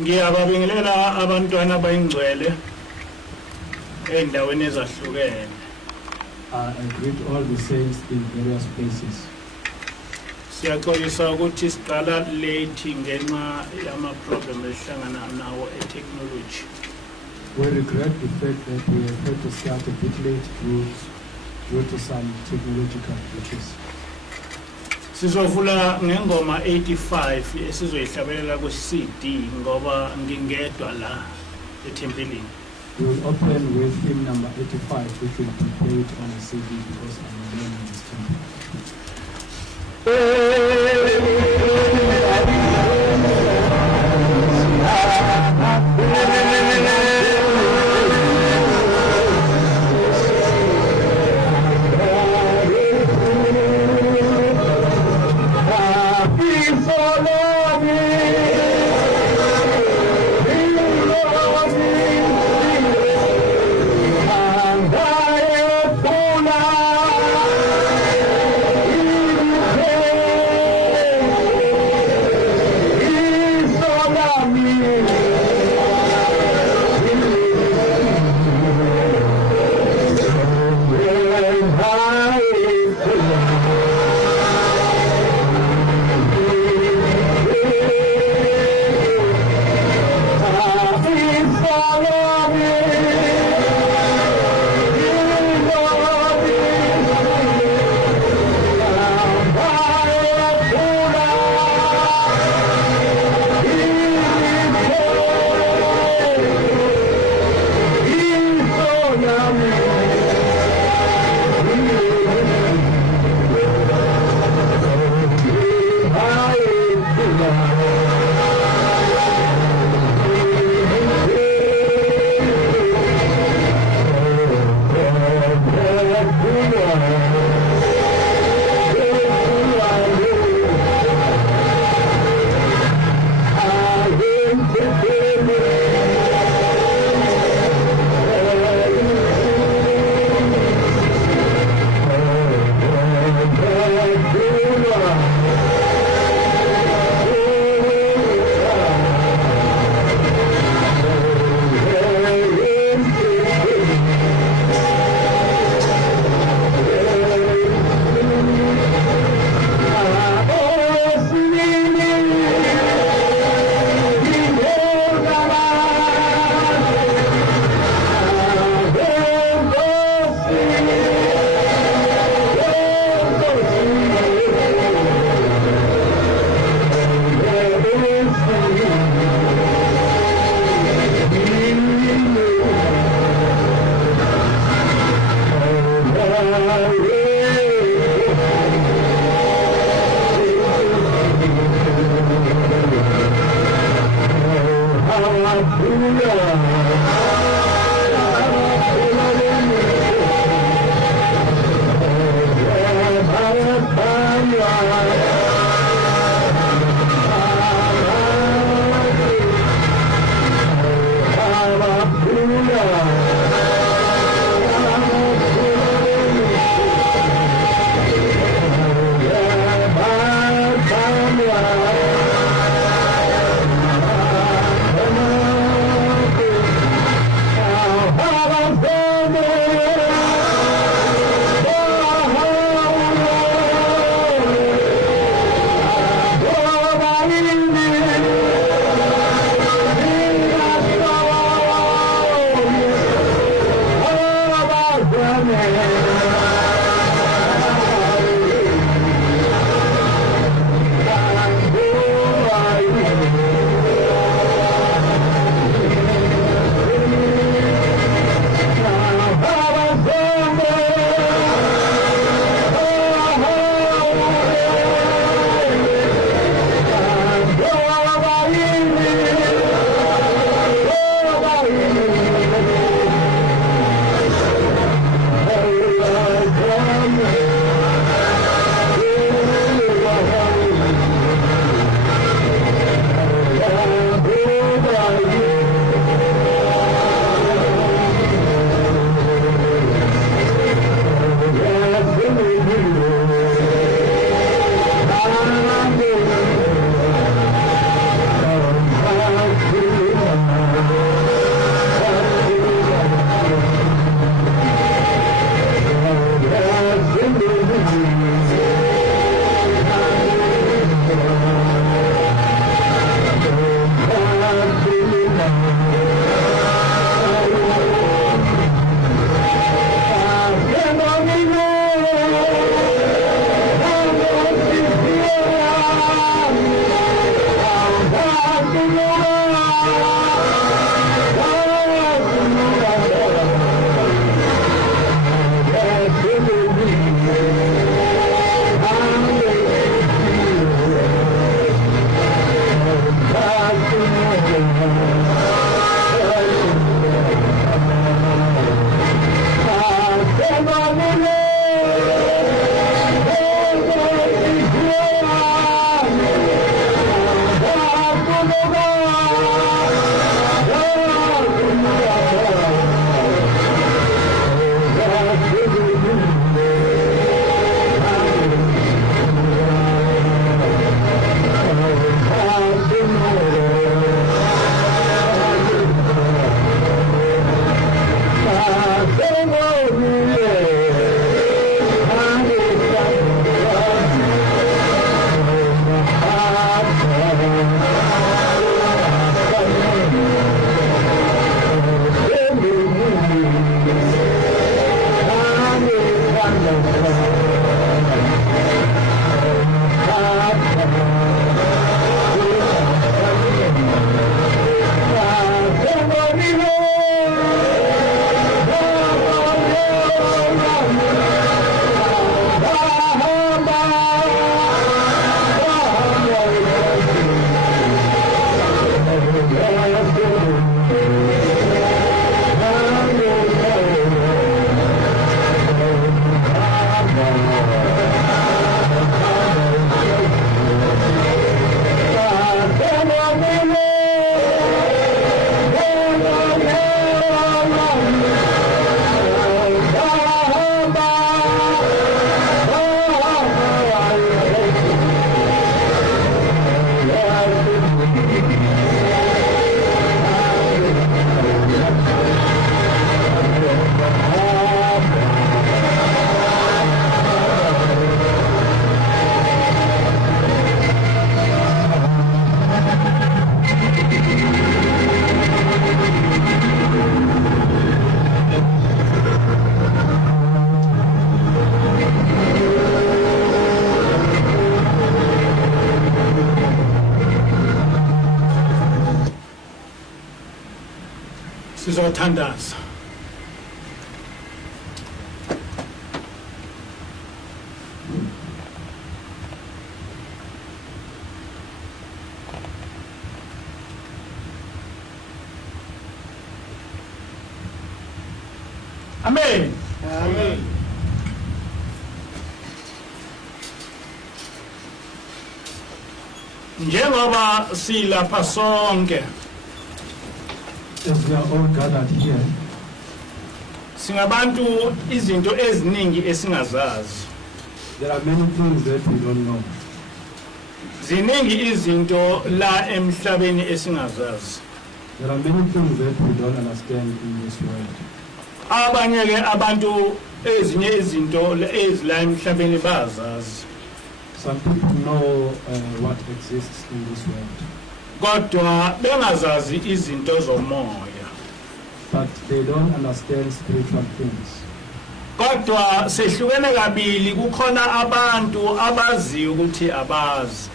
Ngiyababingelela abantwana abayingcwele endaweni ezahlukene. I greet all the saints in various places. Siyaxolisa ukuthi siqala late ngenxa yama-problem esihlangana nawo e-technology. We regret the fact that we have had to start a bit late due to some technological glitches. Sizovula ngengoma 85 esizoyihlabelela ku-CD ngoba ngingedwa la ethempelini. We will open with hymn number 85, which will be played on a CD because I'm alone in this temple. Sizothandaza. Amen. Amen. Njengoba silapha sonke As we are all gathered here, singabantu izinto eziningi esingazazi. there are many things that we don't know. Ziningi izinto la emhlabeni esingazazi. There are many things that we don't understand in this world. Abanye ke abantu ezinye izinto ezila emhlabeni bazazi. Some people know what exists in this world, Kodwa bengazazi izinto zomoya. but they don't understand spiritual things. Kodwa sehlukene kabili, kukhona abantu abaziyo ukuthi abazi.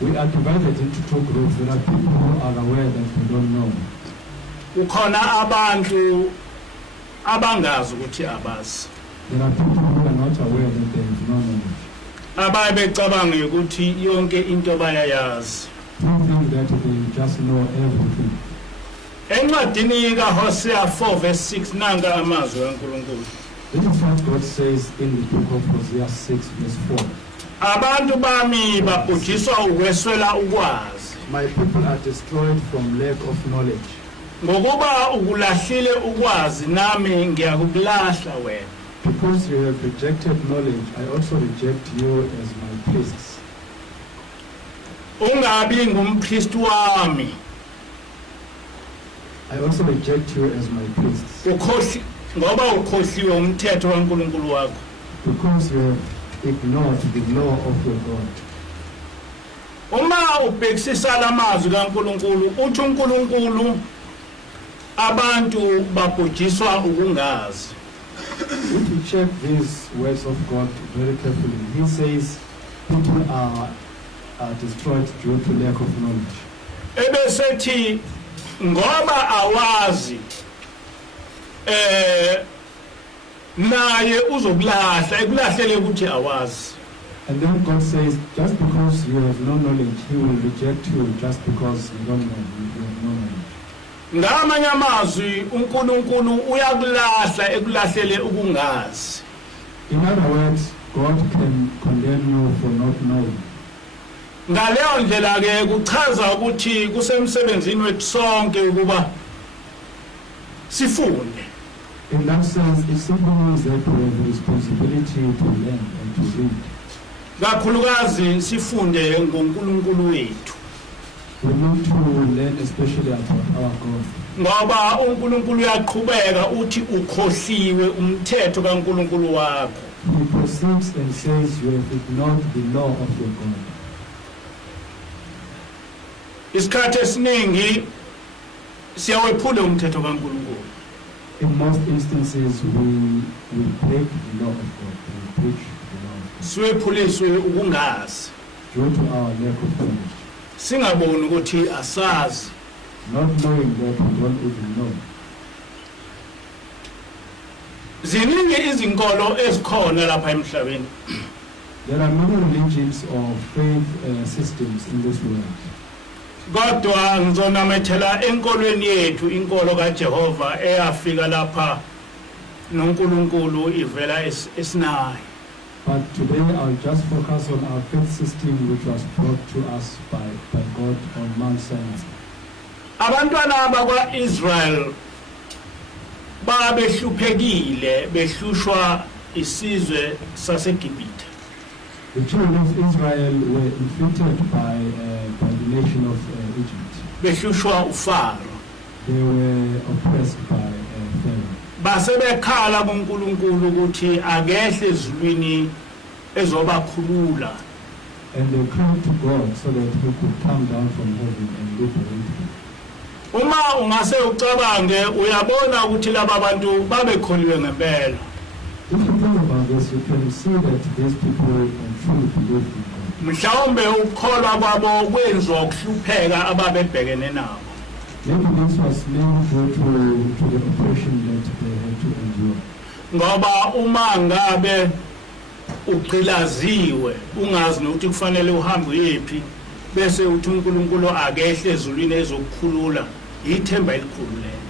We are divided into two groups. There are people who are aware that they don't know. Kukhona abantu abangazi ukuthi abazi. There are people who are not aware that there is no knowledge. Abaye becabanga ukuthi yonke into bayayazi. Who think that they just know everything. Encwadini kaHosea 4 verse 6 nanga amazwi kaNkulunkulu. This is what God says in the book of Hosea 6 verse 4. Abantu bami babhujiswa ukweswela ukwazi. My people are destroyed from lack of knowledge. Ngokuba ukulahlile ukwazi nami ngiyakulahla wena. Because you have rejected knowledge, I also reject you as my priests. Ungabi ngumpriest wami. I also reject you as my priests. Ukhohli ngoba ukhohliwe umthetho kaNkulunkulu wakho. Because you have ignored the law of your God. Uma ubhekisisa lamazwi kaNkulunkulu, uthi uNkulunkulu abantu babhujiswa ukungazi. If you check these words of God very carefully, he says people are destroyed due to lack of knowledge. Ebesethi ngoba awazi naye uzokulahla ekulahlele ukuthi awazi. And then God says, just because you have no knowledge, he will reject you just because you don't know, you have no knowledge. Ngamanye amazwi uNkulunkulu uyakulahla ekulahlele ukungazi. In other words, God can condemn you for not knowing. Ngaleyo ndlela ke kuchaza ukuthi kusemsebenzini wethu sonke ukuba sifunde. In that sense, it simply means that we have the responsibility to learn and to read. Kakhulukazi sifunde ngoNkulunkulu wethu. We need to learn especially about our God. Ngoba uNkulunkulu uyaqhubeka uthi ukhohliwe umthetho kaNkulunkulu wakho. He proceeds and says you have ignored the law of your God. Isikhathi esiningi siyawephula umthetho kaNkulunkulu. In most instances, we break the law of God. We breach the law of God Siwephuliswe ukungazi. due to our lack of knowledge. Singaboni ukuthi asazi. Not knowing that we don't even know. Ziningi izinkolo ezikhona lapha emhlabeni. There are many religions or faith systems in this world. Kodwa ngizonamethela enkolweni yethu inkolo kaJehova eyafika lapha noNkulunkulu ivela esinayi. But today I'll just focus on our faith system which was brought to us by God on Mount Sinai. Abantwana bakwaIsrael babehluphekile behlushwa isizwe saseGibhithe. The children of Israel were inflicted by the nation of Egypt. Behlushwa uFaro. They were oppressed by Pharaoh. Basebekhala kuNkulunkulu ukuthi akehle ezulwini ezobakhulula. And they cried to God so that he could come down from heaven and liberate them. Uma ungase ucabange uyabona ukuthi laba bantu babekholiwe ngempela. If you think about this, you can see that these people truly believed in God. Mhlawumbe ukukholwa kwabo kwenzwa ukuhlupheka ababebhekene nabo. Maybe this was mainly due to the oppression that they had to endure. Ngoba uma ngabe uqilaziwe ungazi nokuthi kufanele uhambe uyephi bese uthi uNkulunkulu akehle ezulwini ezokukhulula ithemba elikhulu lelo.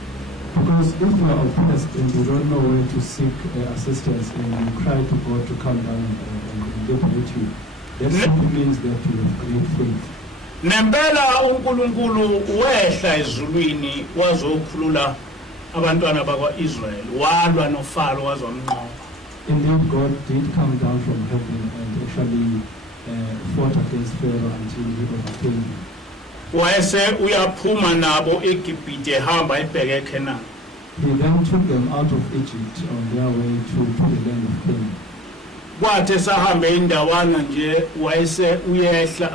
Because if you are oppressed and you don't know where to seek assistance and you cry to God to come down and liberate you, that simply means that you have great faith. Nempela uNkulunkulu wehla ezulwini wazokhulula abantwana bakwaIsrael walwa noFaro wazomnqoba. Indeed, God did come down from heaven and actually fought against Pharaoh until he overcame him. Wayese uyaphuma nabo eGibhite hamba ebheke eKhenani. He then took them out of Egypt on their way to the land of Canaan. Kwathi sahambe indawana nje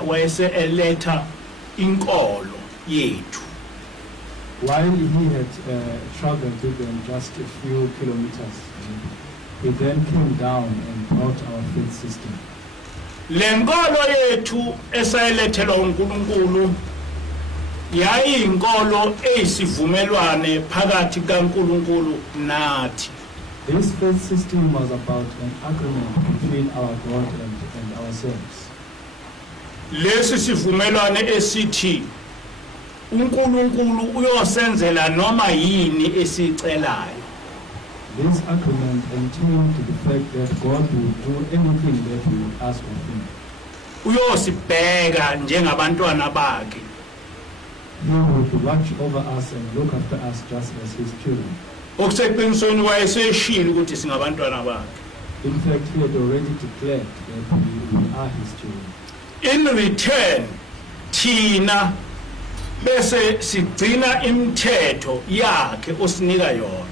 wayese eletha inkolo yethu. While he had traveled with them just a few kilometers, he then came down and brought our faith system. Lenkolo yethu esayilethelwa uNkulunkulu yayiyinkolo eyisivumelwane phakathi kaNkulunkulu nathi. This faith system was about an agreement between our God and ourselves. Lesi sivumelwane esithi uNkulunkulu uyosenzela noma yini esicelayo. This agreement entailed the fact that God will do anything that we will ask of him. Uyosibheka njengabantwana bakhe. He would watch over us and look after us just as his children. Okuseqinisweni wayeseshilo ukuthi singabantwana bakhe. In fact, he had already declared that we are his children. In return, thina bese sigcina imithetho yakhe osinika yona.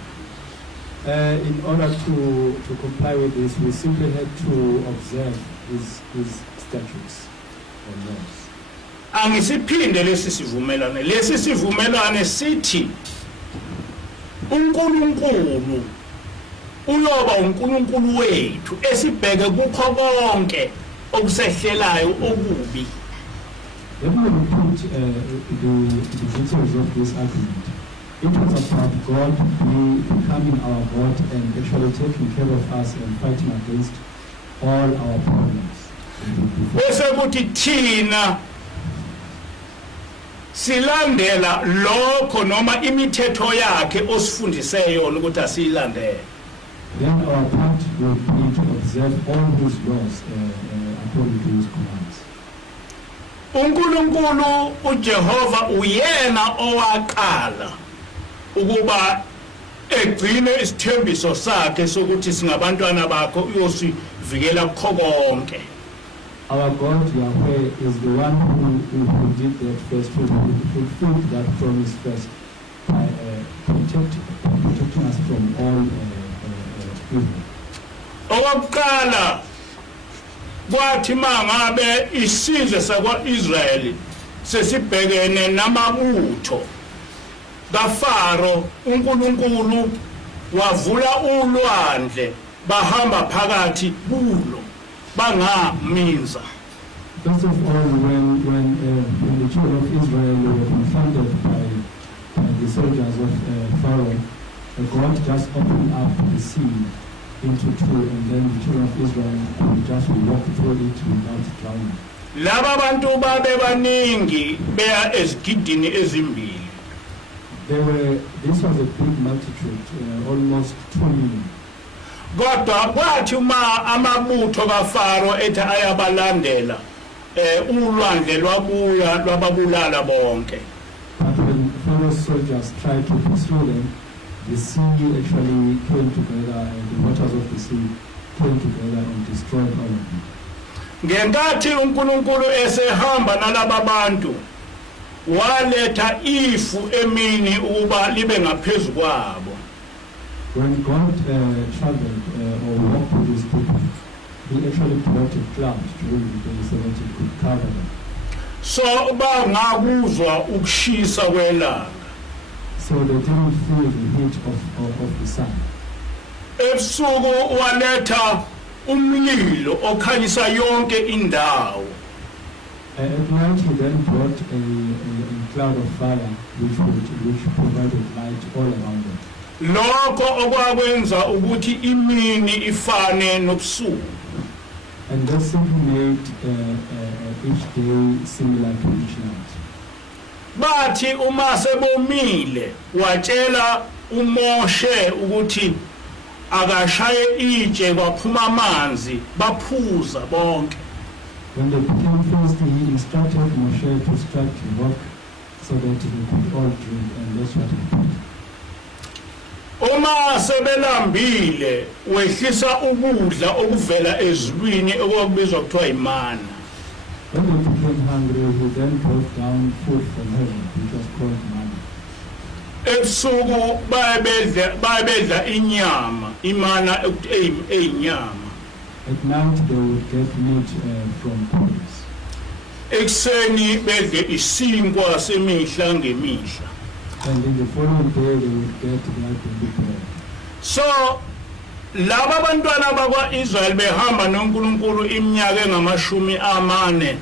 In order to comply with this, we simply had to observe his statutes and laws. Angisiphinde lesi sivumelwane sithi uNkulunkulu uyoba uNkulunkulu wethu esibheke kukho konke okusehlelayo okubi. Let me repeat the details of this agreement. It was about God becoming our God and actually taking care of us and fighting against all our problems. Bese kuthi thina silandela lokho noma imithetho yakhe osifundise yona ukuthi asiyilandele. Then our part will be to observe all his laws according to his commands. uNkulunkulu uJehova uyena owaqala ukuba egcine isithembiso sakhe sokuthi singabantwana bakho uyosivikela kukho konke. Our God Yahweh is the one who did that first, who fulfilled that promise first by protecting us from all evil. Okokuqala kwathi mangabe isizwe sakwaIsrayeli sesibhekene namabutho kaFaro, uNkulunkulu wavula ulwandle bahamba phakathi kulo bangaminza. First of all, when the children of Israel were confronted by the soldiers of Pharaoh, God just opened up the sea into two, and then the children of Israel could just walk through it without drowning. Laba bantu babe baningi beya ezigidini ezimbili. This was a big multitude, almost 2 million. Kodwa kwathi uma amabutho kaFaro ethi ayabalandela ulwandle lwabuya lwababulala bonke. But when Pharaoh's soldiers tried to pursue them, the sea actually came together and the waters of the sea came together and destroyed all of them. Ngenkathi uNkulunkulu esehamba nalaba bantu waletha ifu emini ukuba libe ngaphezulu kwabo. When God traveled or walked with his people, he actually brought a cloud during the day so that it could cover them. So bangakuzwa ukushisa kwelanga. So they didn't feel the heat of the sun. Ebusuku waletha umlilo okhanyisa yonke indawo. At night he then brought a cloud of fire which provided light all around them. Lokho okwakwenza ukuthi imini ifane nobusuku. And that simply made each day similar to each night. Bathi uma sebomile watshela uMoshe ukuthi akashaye itshe kwaphuma amanzi baphuza bonke. When they became thirsty, he instructed Moshe to strike the rock so that they could all drink, and that's what he did. Uma sebelambile wehlisa ukudla okuvela ezulwini okwakubizwa kuthiwa imana. When they became hungry, he then brought down food from heaven, which was called manna. Ebusuku bayebedla inyama, imana eyinyama. At night they would get meat from pigs. Ekseni bedle isinkwa semihla ngemihla. And in the following day they would get their daily bread. So laba bantwana bakwa-Israyeli behamba noNkulunkulu iminyaka engamashumi amane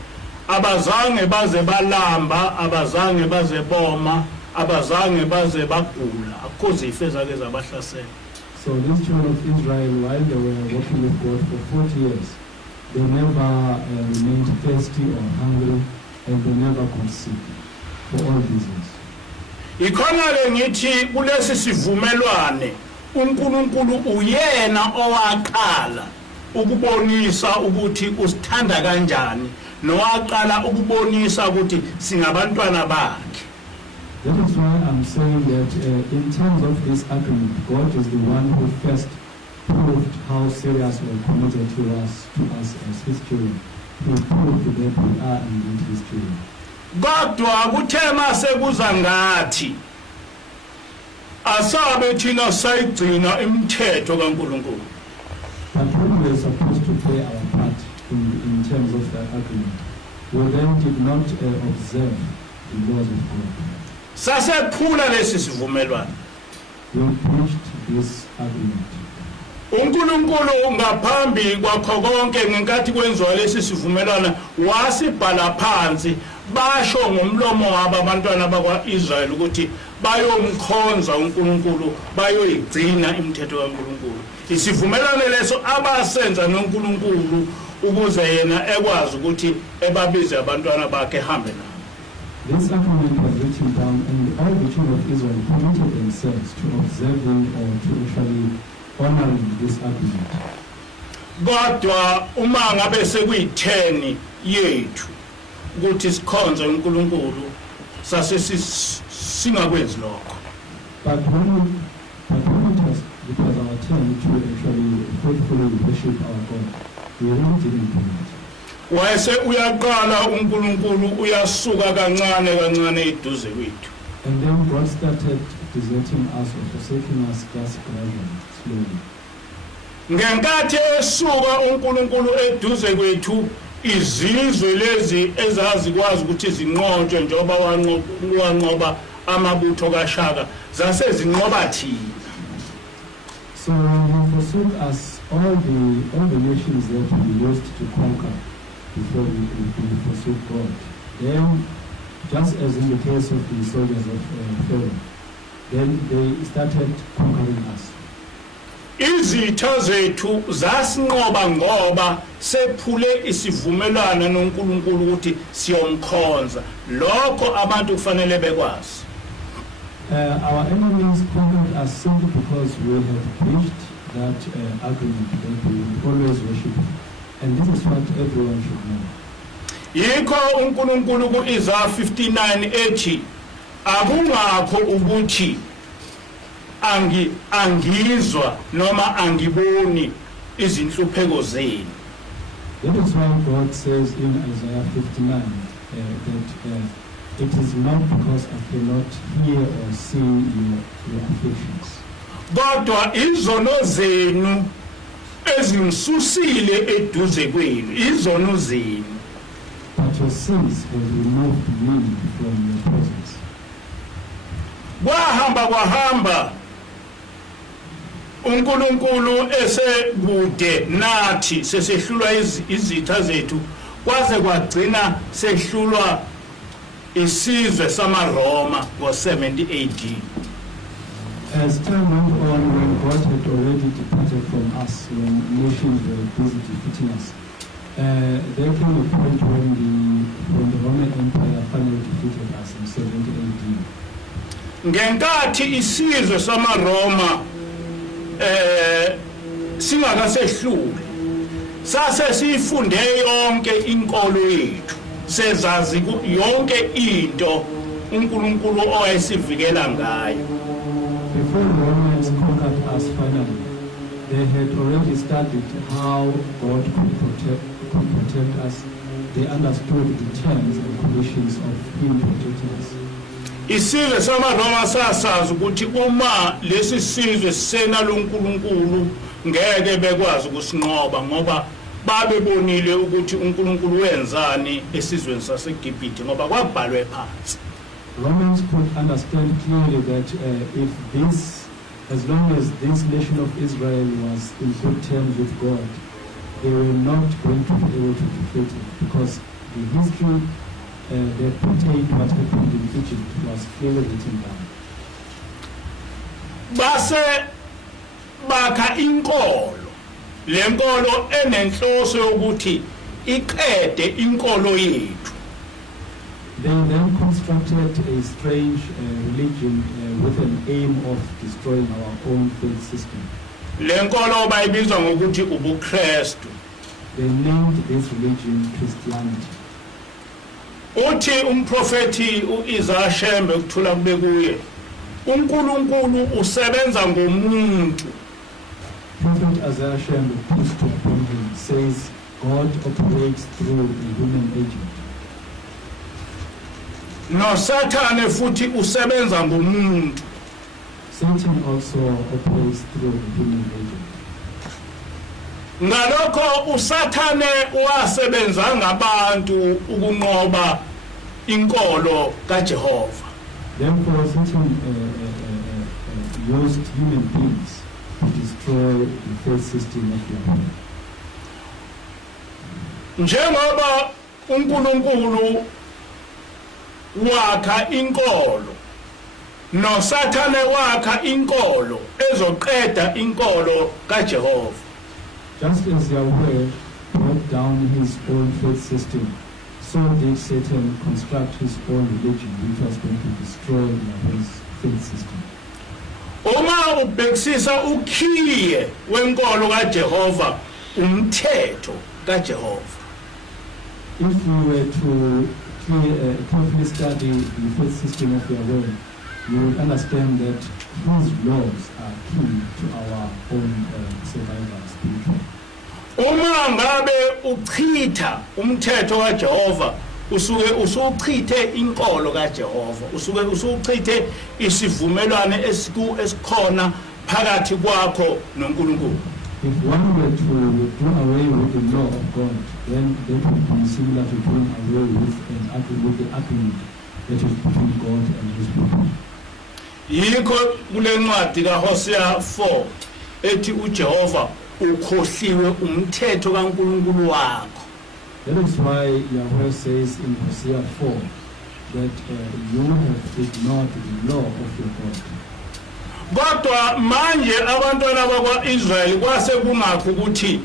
abazange baze balamba, abazange baze boma, abazange baze bagula, akukho zifo ezake zabahlasela. So these children of Israel, while they were working with God for 40 years, they never remained thirsty or hungry, and they never got sick for all reasons. Ikhona-ke ngithi kulesi sivumelwane uNkulunkulu uyena owaqala ukubonisa ukuthi usithanda kanjani, nowaqala ukubonisa ukuthi singabantwana bakhe. That is why I'm saying that in terms of this agreement, God is the one who first proved how serious or committed he was to us as his children. He proved that we are indeed his children. Kodwa kuthe masekuza ngathi asabe thina sayigcina imithetho kaNkulunkulu. But when we are supposed to play our part in terms of that agreement, we then did not observe the laws of God. Sasephula lesi sivumelwano. We breached this agreement. uNkulunkulu ngaphambi kwakho konke ngenkathi kwenziwa lesi sivumelwano wasibhala phansi, basho ngomlomo wabo abantwana bakwa-Israyeli ukuthi bayomkhonza uNkulunkulu, bayoyigcina imithetho kaNkulunkulu. Isivumelwano leso abasenza noNkulunkulu ukuze yena ekwazi ukuthi ebabize abantwana bakhe ehambe nabo. This agreement was written down, and all the children of Israel committed themselves to observing or to actually honoring this agreement. Kodwa uma ngabe sekuyi-10 yethu ukuthi sikhonze uNkulunkulu sase singakwenzi lokho. But when it was our turn to actually faithfully worship our God, we really didn't do it. Wayese uyaqala uNkulunkulu uyasuka kancane kancane eduze kwethu. And then God started deserting us or forsaking us just gradually, slowly. Ngenkathi esuka uNkulunkulu eduze kwethu, izizwe lezi ezazikwazi ukuthi zinqotshwe njengoba wanqoba amabutho kaShaka zase zinqoba thina. So he forsook us, all the nations that we used to conquer before we forsook God. Then, just as in the case of the soldiers of Pharaoh, then they started conquering us. Izitha zethu zasinqoba ngoba sephule isivumelwano noNkulunkulu ukuthi siyomkhonza. Lokho abantu kufanele bekwazi. Our enemies conquered us simply because we have breached that agreement that we will always worship him. And this is what everyone should know. Yikho uNkulunkulu ku-Isaiah 59 ethi akungakho ukuthi angizwa noma angiboni izinhlupheko zenu. That is why God says in Isaiah 59 that it is not because I cannot hear or see your afflictions. Kodwa izono zenu ezimsusile eduze kwenu, izono zenu. But your sins have removed me from your presence. Kwahamba uNkulunkulu esekude nathi sesehlulwa izitha zethu, kwaze kwagcina sehlulwa isizwe samaRoma ngo-70 AD. As time went on, when God had already departed from us, when nations were busy defeating us, there came a point when the Roman Empire finally defeated us in 70 AD. Ngenkathi isizwe samaRoma singakasehluli sase sifunde yonke inkolo yethu sezazi yonke into uNkulunkulu owayesivikela ngayo. Before the Romans conquered us finally, they had already studied how God could protect us. They understood the terms and conditions of Him protecting us. Isizwe samaRoma sasazi ukuthi uma lesi sizwe sena loNkulunkulu ngeke bekwazi ukusinqoba ngoba babebonile ukuthi uNkulunkulu wenzani esizweni saseGibhithe ngoba kwabhalwe phansi. Romans could understand clearly that as long as this nation of Israel was in good terms with God, they were not going to be able to defeat it, because the history that pertained what happened in Egypt was clearly written down. Base bakha inkolo, le nkolo enenhloso yokuthi iqede inkolo yethu. They then constructed a strange religion with an aim of destroying our own faith system. Le nkolo bayibizwa ngokuthi ubuKristu. They named this religion Christianity. Uthi umprofeti uIsaiah Shembe ukuthula kube kuye uNkulunkulu usebenza ngomuntu. Prophet Isaiah Shembe, peace be upon him, says God operates through a human agent. No Sathane futhi usebenza ngomuntu. Satan also operates through a human agent. Ngalokho uSathane wasebenza ngabantu ukunqoba inkolo kaJehova. Therefore Satan used human beings to destroy the faith system of Yahweh. Njengoba uNkulunkulu wakha inkolo noSathane wakha inkolo ezoqeda inkolo kaJehova. Just as Yahweh brought down his own faith system, so did Satan construct his own religion, which was going to destroy Yahweh's faith system. Uma ubhekisisa ukhiye wenkolo kaJehova umthetho kaJehova. If we were to carefully study the faith system of Yahweh, you will understand that his laws are key to our own survival spiritually. Uma ngabe uchitha umthetho kaJehova usuke usuchithe inkolo kaJehova, usuke usuchithe isivumelwano esikhona phakathi kwakho noNkulunkulu. If one were to do away with the law of God, then that would be similar to doing away with the agreement that is between God and his people. Yikho kule ncwadi kaHosea 4 ethi uJehova ukhohliwe umthetho kaNkulunkulu wakho. That is why Yahweh says in Hosea 4 that you have ignored the law of your God. Kodwa manje abantwana bakwaIsrael kwase kungakho ukuthi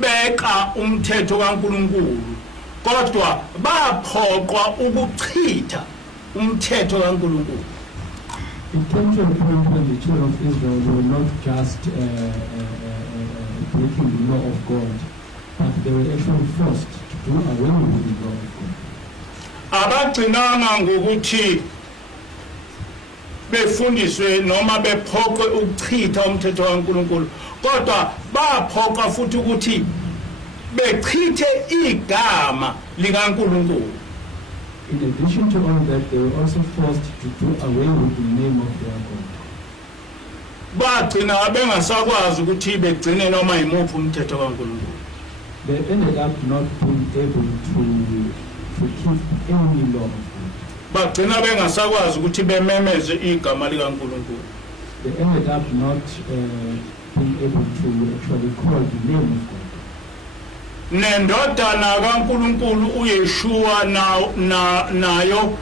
beqa umthetho kaNkulunkulu kodwa baphoqwa ukuchitha umthetho kaNkulunkulu. It came to a point when the children of Israel were not just breaking the law of God, but they were actually forced to do away with the law of God. Abagcinanga ngokuthi befundiswe noma bephoqwe ukuchitha umthetho kaNkulunkulu kodwa baphoqa futhi ukuthi bechithe igama likaNkulunkulu. In addition to all that, they were also forced to do away with the name of their God. Bagcina bengasakwazi ukuthi begcine noma imuphi umthetho kaNkulunkulu. They ended up not being able to keep any law of God. Bagcina bengasakwazi ukuthi bememeze igama likaNkulunkulu. They ended up not being able to actually call the name of God. nendodana kaNkulunkulu uYeshua nayo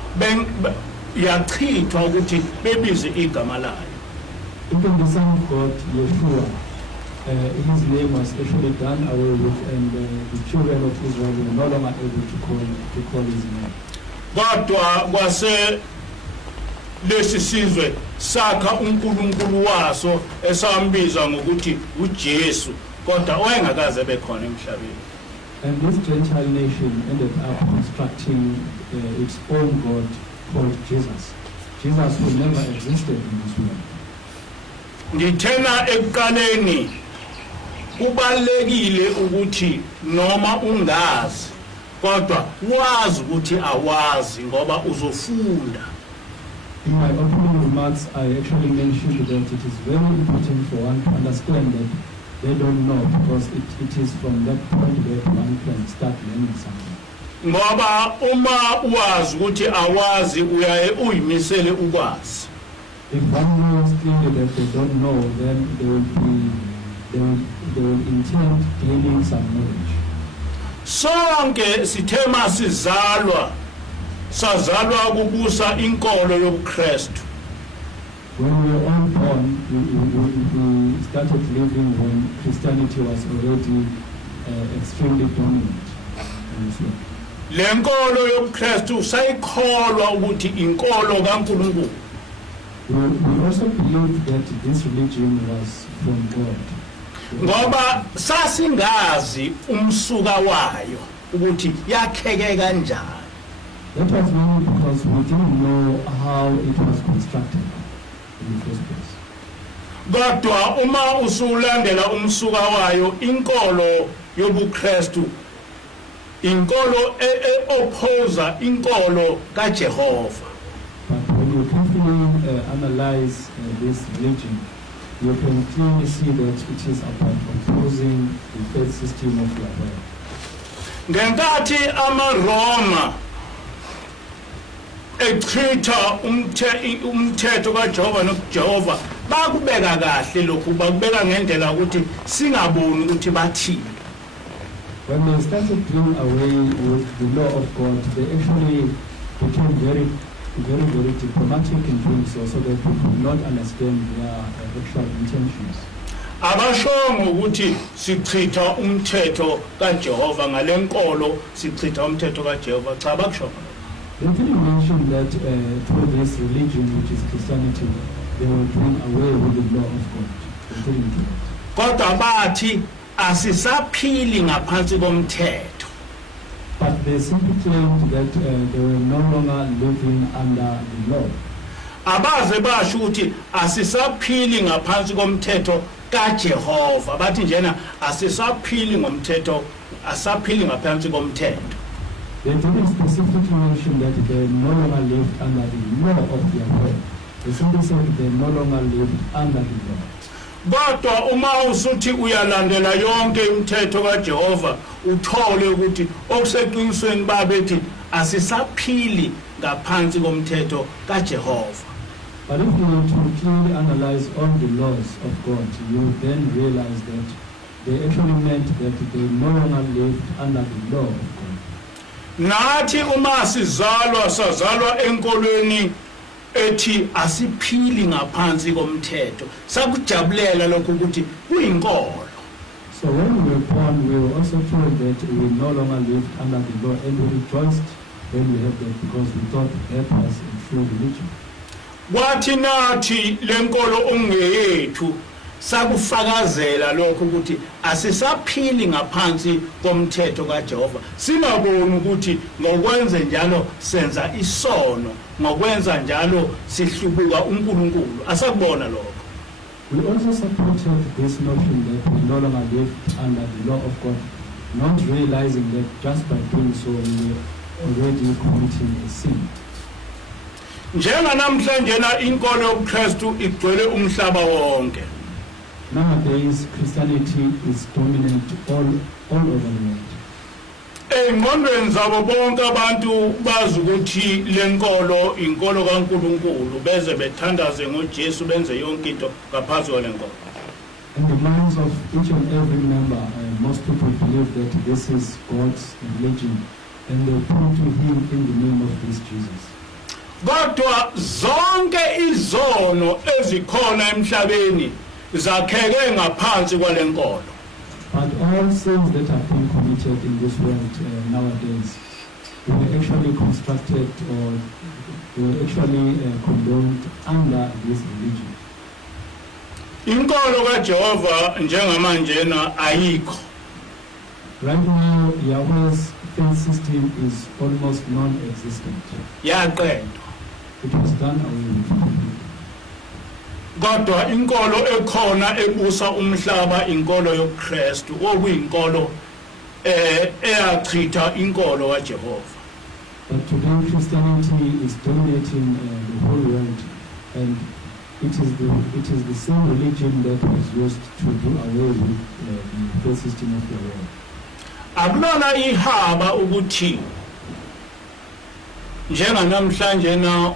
yachithwa ukuthi bebize igama layo. Even the Son of God, Yeshua, his name was actually done away with, and the children of Israel were no longer able to call his name. Kodwa kwase lesizwe sakha uNkulunkulu waso esambiza ngokuthi uJesu kodwa owengakaze bekhona emhlabeni. And this Gentile nation ended up constructing its own God called Jesus. Jesus who never existed in this world. Ngithena ekuqaleni kubalekile ukuthi noma ungazi kodwa wazi ukuthi awazi ngoba uzofunda. In my opening remarks, I actually mentioned that it is very important for one to understand that they don't know, because it is from that point that one can start learning something. Ngoba uma wazi ukuthi awazi uyaye uyimisele ukwazi. If one knows clearly that they don't know, then they will intend gaining some knowledge. Sonke sithema sazalwa kubusa inkolo yobuKristu. When we were all born, we started living when Christianity was already extremely dominant in this world. Le nkolo yobuKristu sayikholwa ukuthi inkolo kaNkulunkulu. We also believe that this religion was from God. Ngoba sasingazi umsuka wayo ukuthi yakheke kanjani. That was mainly because we didn't know how it was constructed in the first place. Kodwa uma usulandela umsuka wayo inkolo yobuKristu inkolo opposa inkolo kaJehova. But when you carefully analyze this religion, you can clearly see that it is about opposing the faith system of Yahweh. Ngenkathi amaRoma echitha umthetho kaJehova noJehova bakubeka kahle lokhu bakubeka ngendlela ukuthi singaboni ukuthi bathini. When they started doing away with the law of God, they actually became very diplomatic in doing so that people could not understand their actual intentions. Abashongo ukuthi sichitha umthetho kaJehova ngalenkolo sichitha umthetho kaJehova cha bakushongo. They didn't mention that through this religion, which is Christianity, they were doing away with the law of God. They didn't do it. Kodwa bathi asisaphili ngaphansi komthetho. But they simply claimed that they were no longer living under the law. Abaze basho ukuthi asisaphili ngaphansi komthetho kaJehova. Bathi njena asisaphili ngomthetho, asaphili ngaphansi komthetho. They didn't specifically mention that they no longer lived under the law of Yahweh. They simply said they no longer lived under the law. Kodwa uma usuthi uyalandela yonke imithetho kaJehova uthole ukuthi okuseqinisweni babethi asisaphili ngaphansi komthetho kaJehova. But if you were to clearly analyze all the laws of God, you then realize that they actually meant that they no longer lived under the law of God. Nathi uma sazalwa enkolweni ethi asiphili ngaphansi komthetho sakujabulela lokho ukuthi kuyinkolo. So when we were born, we were also told that we no longer lived under the law, and we rejoiced when we heard that, because we thought that was a true religion. Kwathi nathi lenkolo ongeyethu sakufakazela lokho ukuthi asisaphili ngaphansi komthetho kaJehova. Singaboni ukuthi ngokwenza njalo senza isono, ngokwenza njalo sihlubuka uNkulunkulu. Asakubona lokho. We also supported this notion that we no longer lived under the law of God, not realizing that just by doing so we were already committing a sin. Njenga namhlanje inkolo yobuKristu igcwele umhlaba wonke. Nowadays, Christianity is dominant all over the world. Engqondweni zabo bonke abantu bazi ukuthi lenkolo inkolo kaNkulunkulu beze bethandaze ngoJesu benze yonke into ngaphansi kwalenkolo. In the minds of each and every member, most people believe that this is God's religion, and they come to him in the name of this Jesus. Kodwa zonke izono ezikhona emhlabeni zakheke ngaphansi kwalenkolo. But all sins that are being committed in this world nowadays were actually constructed or were actually condoned under this religion. Inkolo kaJehova njengamanje na ayikho. Right now, Yahweh's faith system is almost non-existent. Yaqedwa. It was done away with. Kodwa inkolo ekhona ebusa umhlaba inkolo yoKristu okuyinkolo eyachitha inkolo kaJehova. But today Christianity is dominating the whole world, and it is the same religion that was used to do away with the faith system of the world. Akulona ihaba ukuthi njenganamhlanje na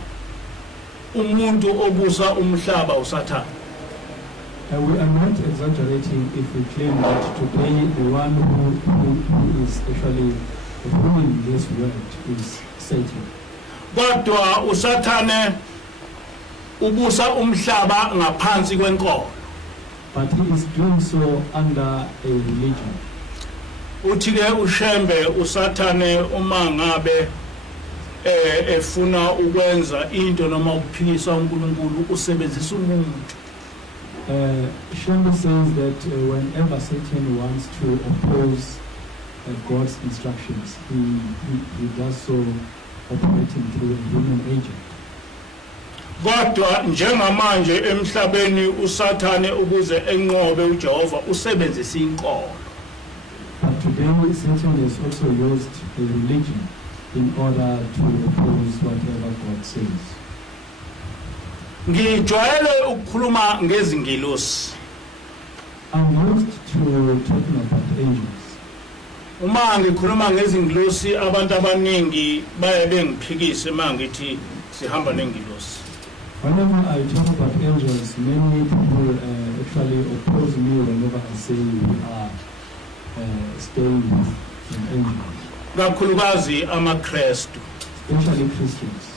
umuntu obusa umhlaba usathana. We are not exaggerating if we claim that today the one who is actually ruling this world is Satan. Kodwa usathane ubusa umhlaba ngaphansi kwenkolo. But he is doing so under a religion. Uthi ke ushembe usathane uma ngabe efuna ukwenza into noma ukuphikisa uNkulunkulu usebenzisa umuntu. Shembe says that whenever Satan wants to oppose God's instructions, he does so operating through a human agent. Kodwa njengamanje emhlabeni usathane ukuze enqobe uJehova usebenzisa inkolo. But today Satan has also used a religion in order to oppose whatever God says. Ngijwayele ukukhuluma ngezingilosi. I'm used to talking about angels. Uma ngikhuluma ngezingilosi abantu abaningi baye bengiphikise mangithi sihamba nengilosi. Whenever I talk about angels, many people actually oppose me whenever I say we are staying with an angel. Kakhulukazi amaKristu. Especially Christians.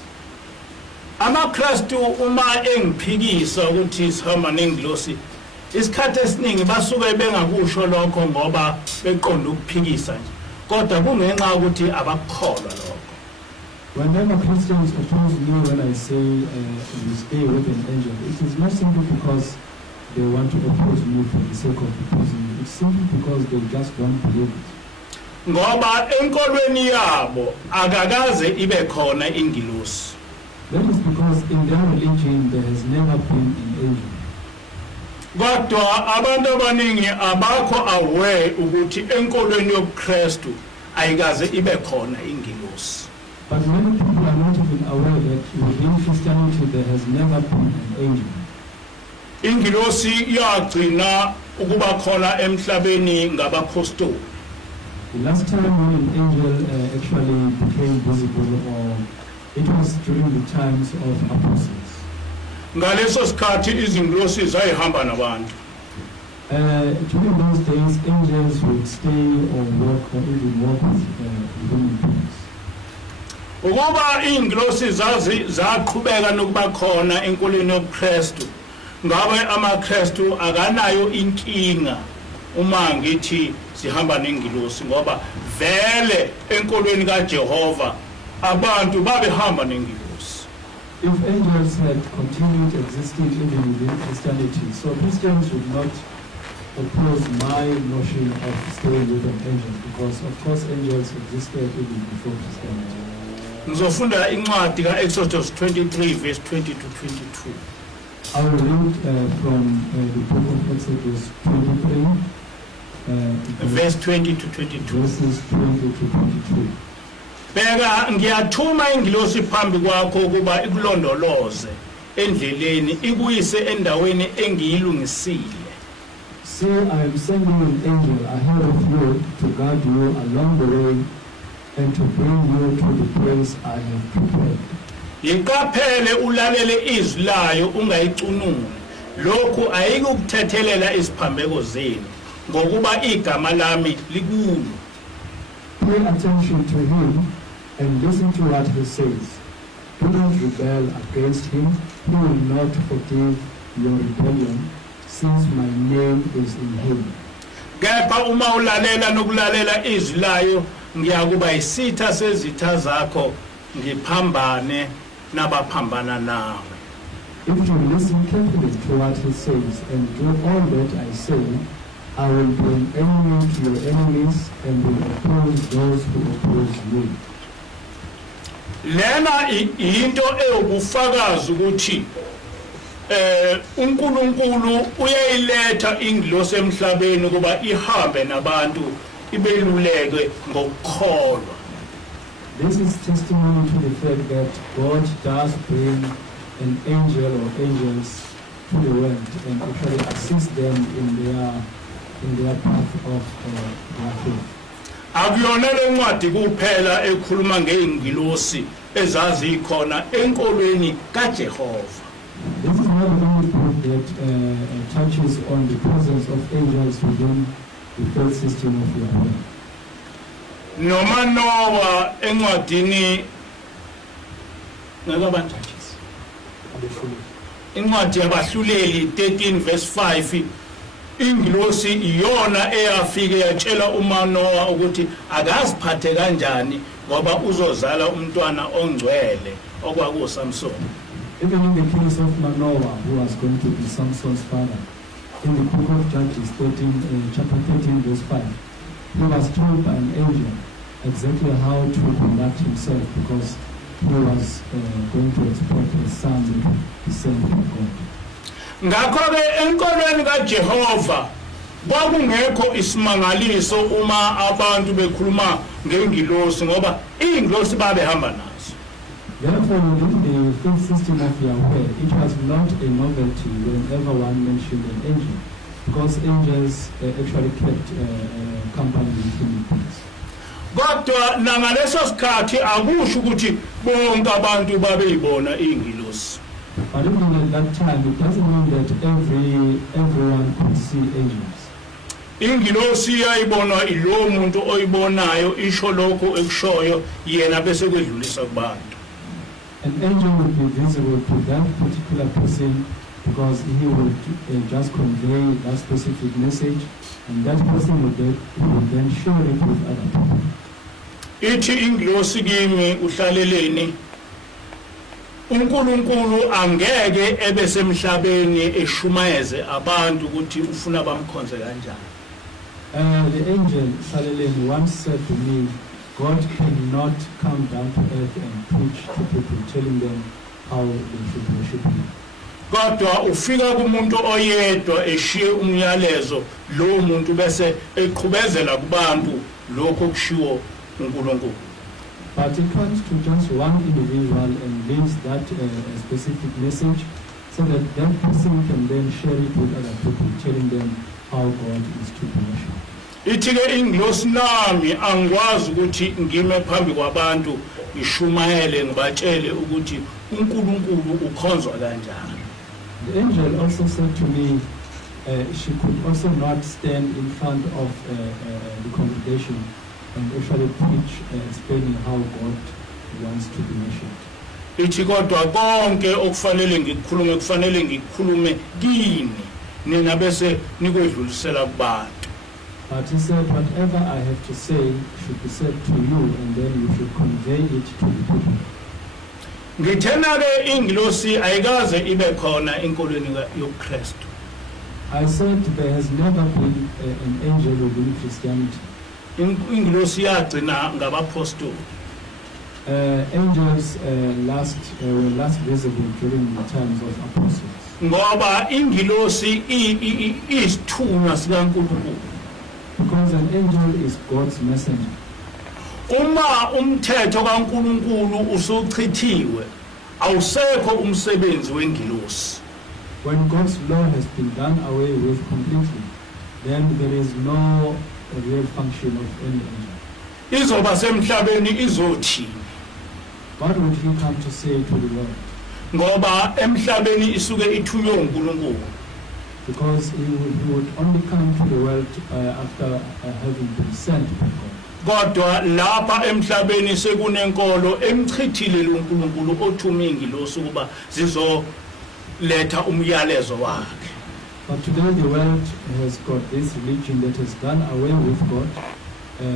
AmaKristu uma engiphikisa ukuthi sihamba nengilosi isikhathi esiningi basuke bengakusho lokho ngoba beqonda ukuphikisa nje. Kodwa kungenxa ukuthi abakholwa lokho. Whenever Christians oppose me when I say we stay with an angel, it is not simply because they want to oppose me for the sake of opposing me. It's simply because they just don't believe it. Ngoba enkolweni yabo akakaze ibe khona ingilosi. That is because in their religion there has never been an angel. Kodwa abantu abaningi abakho aware ukuthi enkolweni yoKristu ayikaze ibe khona ingilosi. But many people are not even aware that within Christianity there has never been an angel. Ingilosi yagcina ukuba khona emhlabeni ngabapostoli. The last time when an angel actually became visible, or it was during the times of apostles. Ngaleso sikhathi izingilosi zayihamba nabantu. During those days, angels would stay or walk or even walk with human beings. Ukuba ingilosi zaqhubeka nokuba khona enkolweni yoKristu, ngabe amaKristu akanayo inkinga uma ngithi sihamba nengilosi ngoba vele enkolweni kaJehova abantu babehamba nengilosi. If angels had continued existing even within Christianity, so Christians would not oppose my notion of staying with an angel, because of course angels existed even before Christianity. Ngizofunda incwadi kaExodus 23 verse 20 to 22. I will read from the book of Exodus 23, verse 20 to 22. verses 20 to 22. Beka ngiyathuma ingilosi phambi kwakho ukuba ikulondoloze endleleni ikuyise endaweni engiyilungisile. See, I am sending an angel ahead of you to guide you along the way and to bring you to the place I have prepared. Yiqaphele ulalele izwi layo ungayicunuli. Lokhu ayikukuthethelela isiphambeko zenu ngokuba igama lami likulo. Pay attention to him and listen to what he says. Do not rebel against him. He will not forgive your rebellion, since my name is in him. Kepha uma ulalela nokulalela izwi layo, ngiyakuba isitha sezitha zakho, ngiphambane nabaphambana nawe. If you listen carefully to what he says and do all that I say, I will be an enemy to your enemies and will oppose those who oppose you. Lena into eyobufakazi ukuthi uNkulunkulu uyayiletha ingilosi emhlabeni kuba ihambe nabantu ibeluleke ngokukholwa. This is testimony to the fact that God does bring an angel or angels to the world and actually assist them in their path of their faith. Akuyona lencwadi kuphela ekhuluma ngeingilosi ezazikhona enkolweni kaJehova. This is not the only book that touches on the presence of angels within the faith system of Yahweh. Noma Noah encwadini ngakabanjajisi. Incwadi yabahluleli 13 verse 5 ingilosi iyona eyafike yatshela uManoa ukuthi akaziphathe kanjani ngoba uzozala umntwana ongcwele okwakuSamson. Even in the case of Manoah, who was going to be Samson's father, in the book of Judges 13, chapter 13 verse 5, he was told by an angel exactly how to conduct himself because he was going to expect a son that would descend from God. Ngakho-ke enkolweni kaJehova kwakungekho isimangaliso uma abantu bekhuluma ngengilosi ngoba ingilosi babehamba nazo. Therefore, within the faith system of Yahweh, it was not a novelty whenever one mentioned an angel, because angels actually kept company with human beings. Kodwa nangaleso sikhathi akusho ukuthi bonke abantu babeyibona ingilosi. But even at that time, it doesn't mean that everyone could see angels. Ingilosi yayibonwa ilo muntu oyibonayo isho lokho ekushoyo yena bese kwedlulisa kubantu. An angel would be visible to that particular person because he would just convey that specific message, and that person would then share it with other people. Ithi ingilosi kimi uhlaleleni uNkulunkulu angeke ebesemhlabeni eshumayeze abantu ukuthi ufuna bamkhonze kanjani. The angel Salelen once said to me, God cannot come down to earth and preach to people, telling them how they should worship him. Kodwa ufika kumuntu oyedwa eshiye umyalezo lo muntu bese eqhubezela kubantu lokho kushiwo uNkulunkulu. But he comes to just one individual and leaves that specific message so that that person can then share it with other people, telling them how God is to be worshipped. Ithi-ke ingilosi nami angikwazi ukuthi ngime phambi kwabantu ngishumayele ngibatshele ukuthi uNkulunkulu ukhonzwa kanjani. The angel also said to me she could also not stand in front of the congregation and actually preach explaining how God wants to be worshipped. Ithi kodwa konke okufanele ngikukhulume kufanele ngikukhulume kini nina bese nikwedlulisela kubantu. But he said, whatever I have to say should be said to you, and then you should convey it to the people. Ngithena-ke ingilosi ayikaze ibe khona enkolweni yobuKristu. I said there has never been an angel within Christianity. Ingilosi yagcina ngabapostoli. Angels were last visible during the times of apostles. Ngoba ingilosi isithunywa sikaNkulunkulu. Because an angel is God's messenger. Uma umthetho kaNkulunkulu usuchithiwe awusekho umsebenzi wengilosi. When God's law has been done away with completely, then there is no real function of any angel. Izoba semhlabeni izothini? What would he come to say to the world? Ngoba emhlabeni isuke ithunywe uNkulunkulu. because he would only come to the world after having been sent by God. Kodwa lapha emhlabeni sekunenkolo emchithile uNkulunkulu othume ingilosi ukuba zizoletha umyalezo wakhe. But today the world has got this religion that has done away with God,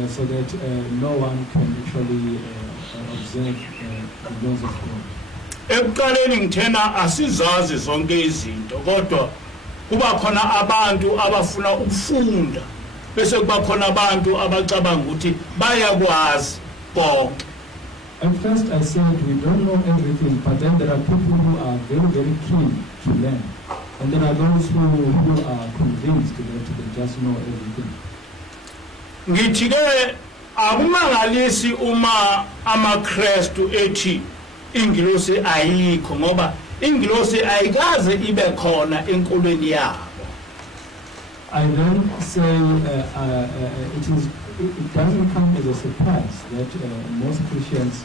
so that no one can actually observe the laws of God. Ekuqaleni ngithena asizazi zonke izinto kodwa kuba khona abantu abafuna ukufunda bese kuba khona abantu abacabanga ukuthi bayakwazi konke. At first I said we don't know everything, but then there are people who are very, very keen to learn. And there are those who are convinced that they just know everything. Ngithi ke akumangalisi uma amaKristu ethi ingilosi ayikho ngoba ingilosi ayikaze ibe khona enkolweni yabo. I then say it doesn't come as a surprise that most Christians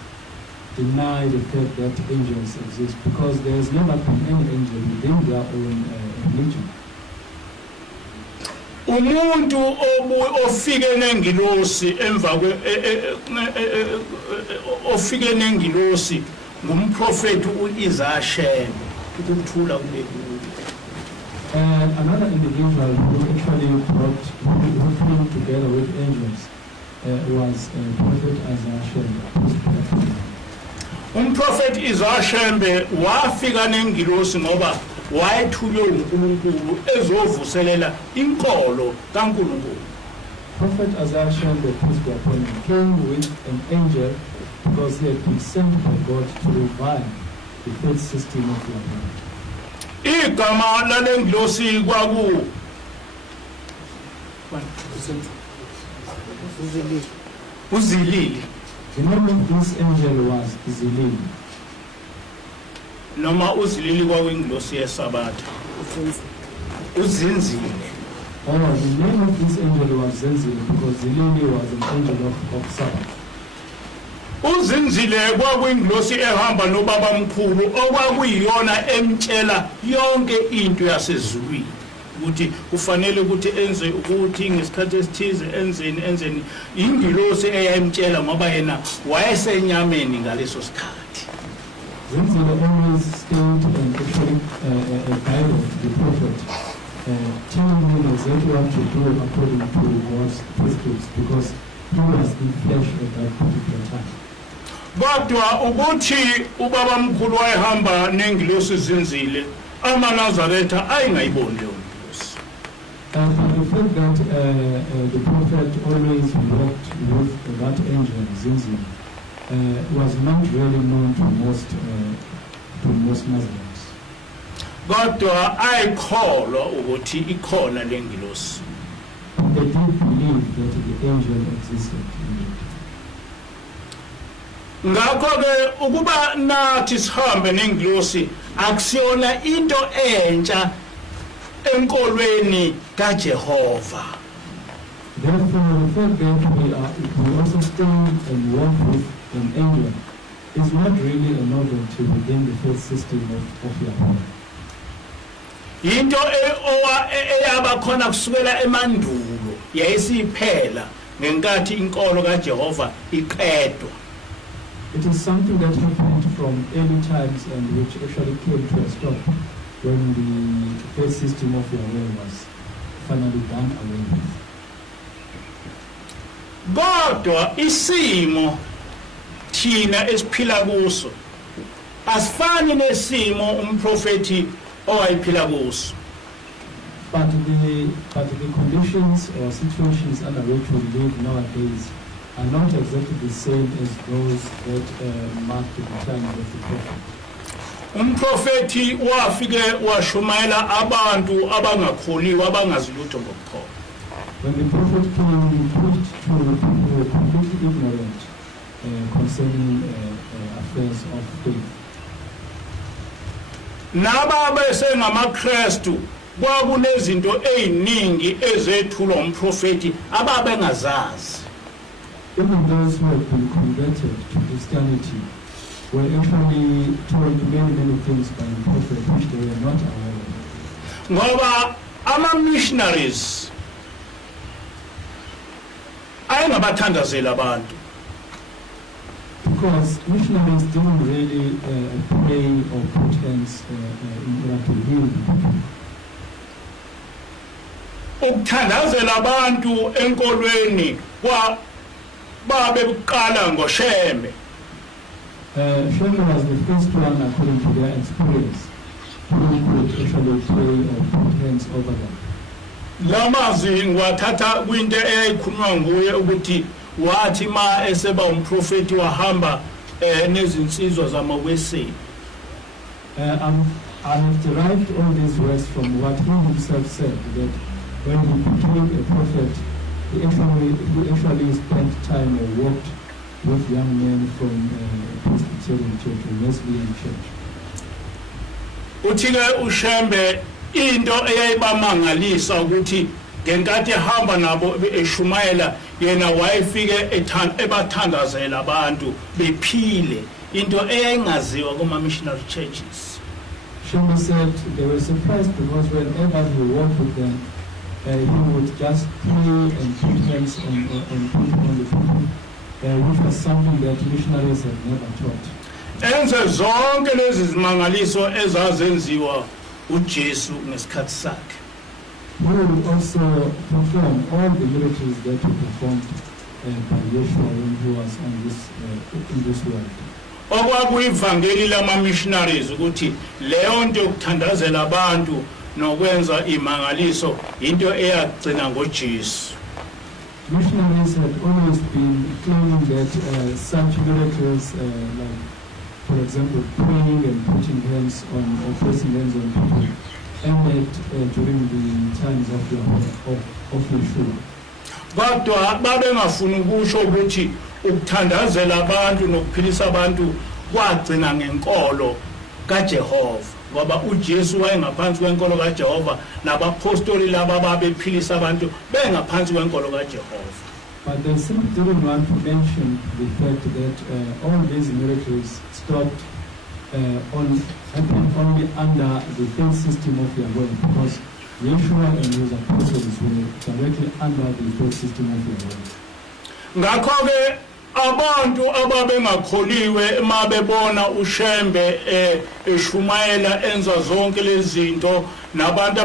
deny the fact that angels exist, because there has never been any angel within their own religion. Umuntu ofike nengilosi emva ofike nengilosi ngumprofeti uIsaiah ukuthula kube kuye. Another individual who actually who came together with angels was Prophet Isaiah. Umprofeti Isaiah wafika nengilosi ngoba wayethulwe uNkulunkulu ezovuselela inkolo kaNkulunkulu. Prophet Isaiah, the priest upon him, came with an angel because he had been sent by God to revive the faith system of the world. Igama lalengilosi kwaku uzilili. The name of this angel was Zilili. Noma uzilili kwakuyingilosi yeSabatha. Uzinzile. Oh, the name of this angel was Zilili because Zilili was an angel of Sabbath. Uzinzile kwakuyingilosi ehamba nobaba mkhulu okwakuyiyona emtshela yonke into yasezulwini ukuthi kufanele ukuthi enze ukuthi ngesikhathi esithize enzeni ingilosi eyayimtshela ngoba yena wayesenyameni ngaleso sikhathi. Zilili always stayed and actually guided the prophet, telling him exactly what to do according to God's prescriptions, because he was in flesh at that particular time. Kodwa ukuthi ubaba mkhulu wayehamba nengilosi zinzile amaNazaretha ayingayiboni leyo ngilosi. And the fact that the prophet always walked with that angel Zinzil was not really known to most Nazarenes. Kodwa ayikholwa ukuthi ikhona lengilosi. They did believe that the angel existed indeed. Ngakho ke ukuba nathi sihambe nengilosi akusiyona into entsha enkolweni kaJehova. Therefore, the fact that we also stand and walk with an angel is not really a novelty within the faith system of Yahweh. Into eyaba khona kusukela emandulo yayisiphela ngenkathi inkolo kaJehova iqedwa. It is something that happened from early times and which actually came to a stop when the faith system of Yahweh was finally done away with. Kodwa isimo thina esiphila kuso asifani nesimo umprofeti owayiphila kuso. But the conditions or situations under which we live nowadays are not exactly the same as those that marked the time of the prophet. Umprofeti wafike washumayela abantu abangakholiwa abangazilutho ngokukholwa. When the prophet came, he preached to people who were completely ignorant concerning affairs of faith. Naba besengamaKristu kwakunezinto eziningi ezethulwa umprofeti ababengazazi. Even those who have been converted to Christianity were actually told many things by the prophet which they were not aware of. Ngoba ama-missionaries ayengabathandazeli abantu. Because missionaries didn't really pray or put hands in order to heal people. Ukuthandazela abantu enkolweni babe kuqala ngoShembe. Shembe was the first one, according to their experience, who could actually pray or put hands over them. Lamazi ngiwathatha kwinto eyayikhulunywa nguye ukuthi wathi ma eseba umprofeti wahamba nezinsizwa zamaweseli. I have derived all these words from what he himself said, that when he became a prophet, he actually spent time or walked with young men from Presbyterian Church or Wesleyan Church. Uthi-ke uShembe into eyayibamangalisa ukuthi ngenkathi ehamba nabo eshumayela yena wayefike ebathandazela abantu bephile, into eyayingaziwa kuma-missionary churches. Shembe said they were surprised because whenever he walked with them, he would just pray and put hands on people, on the people, which was something that missionaries had never taught. Enze zonke lezi zimangaliso ezazenziwa uJesu ngesikhathi sakhe. He would also perform all the miracles that he performed by Yeshua when he was on in this world. Okwakuyivangeli lama-missionaries ukuthi leyo nto yokuthandazela abantu nokwenza imangaliso into eyagcina ngoJesu. Missionaries had always been claiming that such miracles, like for example praying and putting hands on or placing hands on people, ended during the times of Yeshua. Kodwa babengafuni ukusho ukuthi ukuthandazela abantu nokuphilisa abantu kwagcina ngenkolo kaJehova, ngoba uJesu wayengaphansi kwenkolo kaJehova nabapostoli laba babephilisa abantu bengaphansi kwenkolo kaJehova. But they simply didn't want to mention the fact that all these miracles stopped happened only under the faith system of Yahweh, because Yeshua and his apostles were directly under the faith system of Yahweh. Ngakho-ke abantu ababengakholiwe mabebona uShembe eshumayela enza zonke lezi zinto, nabantu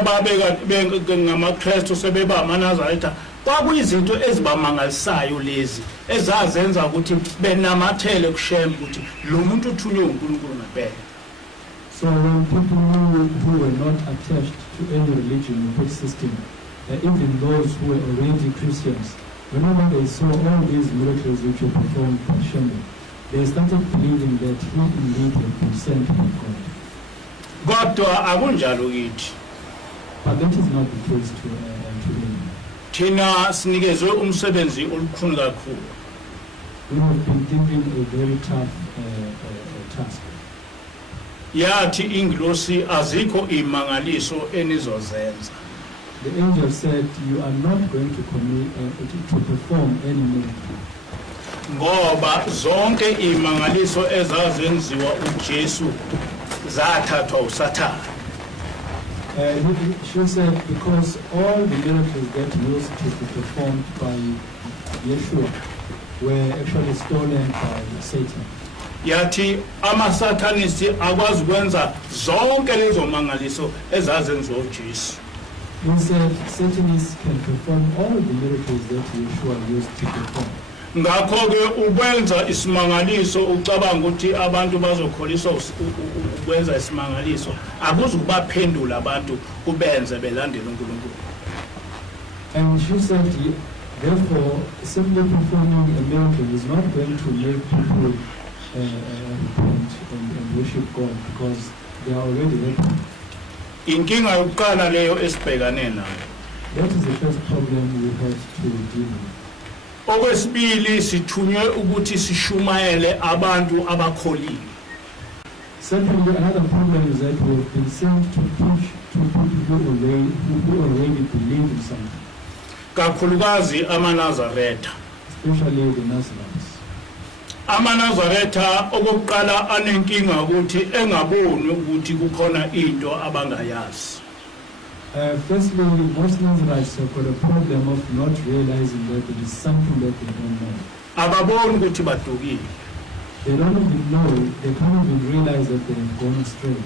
ngamaKristu sebeba amaNazaretha, kwakuyizinto ezibamangalisayo lezi ezazenza ukuthi benamathele kuShembe ukuthi lo muntu uthunywe uNkulunkulu ngempela. So when people who were not attached to any religion or faith system, even those who were already Christians, whenever they saw all these miracles which were performed by Shembe, they started believing that he indeed had been sent by God. Kodwa akunjalo kithi. But that is not the case today. Thina sinikezwe umsebenzi olukhulu kakhulu. We have been given a very tough task. Yathi ingilosi azikho imangaliso enizozenza. The angel said, you are not going to perform any miracle. Ngoba zonke imangaliso ezazenziwa uJesu zathathwa uSathane. She said, because all the miracles that used to be performed by Yeshua were actually stolen by Satan. Yathi amasathanisti akwazi ukwenza zonke lezo mangaliso ezazenziwa uJesu. He said Satanists can perform all the miracles that Yeshua used to perform. Ngakho-ke ukwenza isimangaliso ucabanga ukuthi abantu bazokholiswa ukwenza isimangaliso akuzukubaphendula abantu kubenze belandela uNkulunkulu. And she said, therefore, simply performing a miracle is not going to make people repent and worship God, because they are already repentant. Inkinga yokuqala leyo esibhekane nayo. That is the first problem we had to deal with. Okwesibili sithunywe ukuthi sishumayele abantu abakholiwe. Secondly, another problem is that we have been sent to preach to people who already believe in something. Kakhulukazi amaNazaretha. Especially the Nazarenes. AmaNazaretha okokuqala anenkinga ukuthi engaboni ukuthi kukhona into abangayazi. Firstly, most Nazarites have got a problem of not realizing that there is something that they don't know. Ababoni ukuthi badukile. They don't even know, they can't even realize that they have gone astray.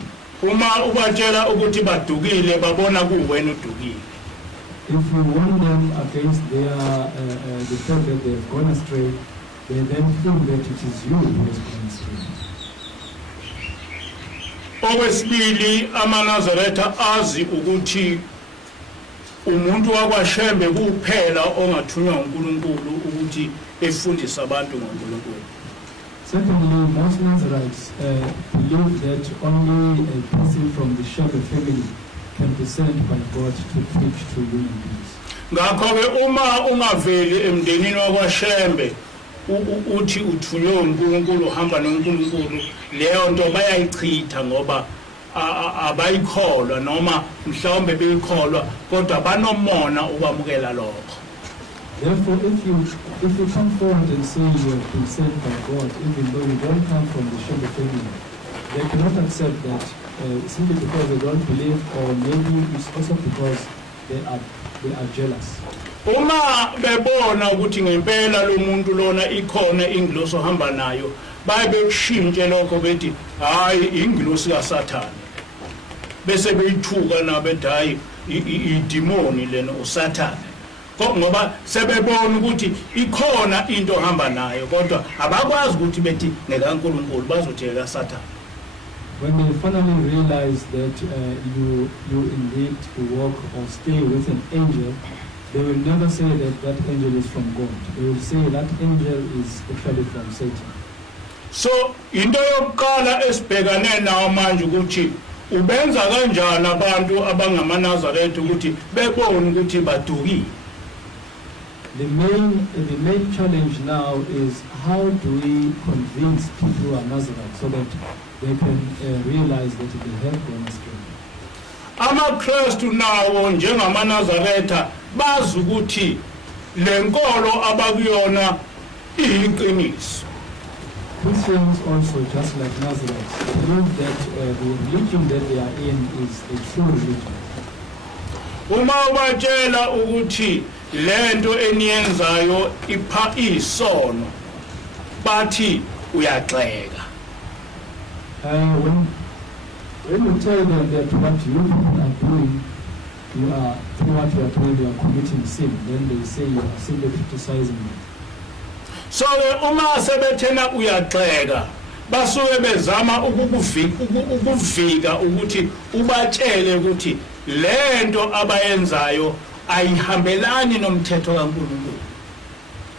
Uma ubatshela ukuthi badukile babona kuwena udukile. If you warn them against the fact that they have gone astray, they then think that it is you who has gone astray. Okwesibili amaNazaretha azi ukuthi umuntu wakwaShembe kuphela ongathunywa uNkulunkulu ukuthi efundise abantu ngoNkulunkulu. Secondly, most Nazarites believe that only a person from the Shembe family can be sent by God to preach to human beings. Ngakho-ke uma ungaveli emndenini wakwaShembe uthi uthunywe uNkulunkulu uhamba noNkulunkulu, leyo nto bayayichitha ngoba abayikholwa noma mhlawumbe beyikholwa kodwa banomona ukwamukela lokho. Therefore, if you come forward and say you have been sent by God, even though you don't come from the Shembe family, they cannot accept that simply because they don't believe, or maybe it's also because they are jealous. Uma bebona ukuthi ngempela lo muntu lona ikhona ingilosi ohamba nayo, baye bekushintshe lokho bethi hayi ingilosi kaSathane. Bese beyithuka nabethi hayi idemoni lena uSathane. Ngoba sebebona ukuthi ikhona into ohamba nayo kodwa abakwazi ukuthi bethi ngekaNkulunkulu bazothi kaSathane. When they finally realize that you indeed walk or stay with an angel, they will never say that that angel is from God. They will say that angel is actually from Satan. So into yokuqala esibhekane nayo manje ukuthi ubenza kanjani abantu abangamaNazaretha ukuthi bebone ukuthi badukile. The main challenge now is how do we convince people who are Nazarites so that they can realize that they have gone astray. AmaKristu nawo njengamaNazaretha bazi ukuthi lenkolo abakuyona iyiqiniso. Christians also, just like Nazarites, believe that the religion that they are in is a true religion. Uma ubatshela ukuthi lento eniyenzayo ipha isono bathi uyagxeka. When you tell them that what you are doing, through what you are doing, you are committing sin, then they say you are simply criticizing them. So uma sebethena uyagxeka basuke bezama ukuvika ukuthi ubatshele ukuthi lento abayenzayo ayihambelani nomthetho kaNkulunkulu.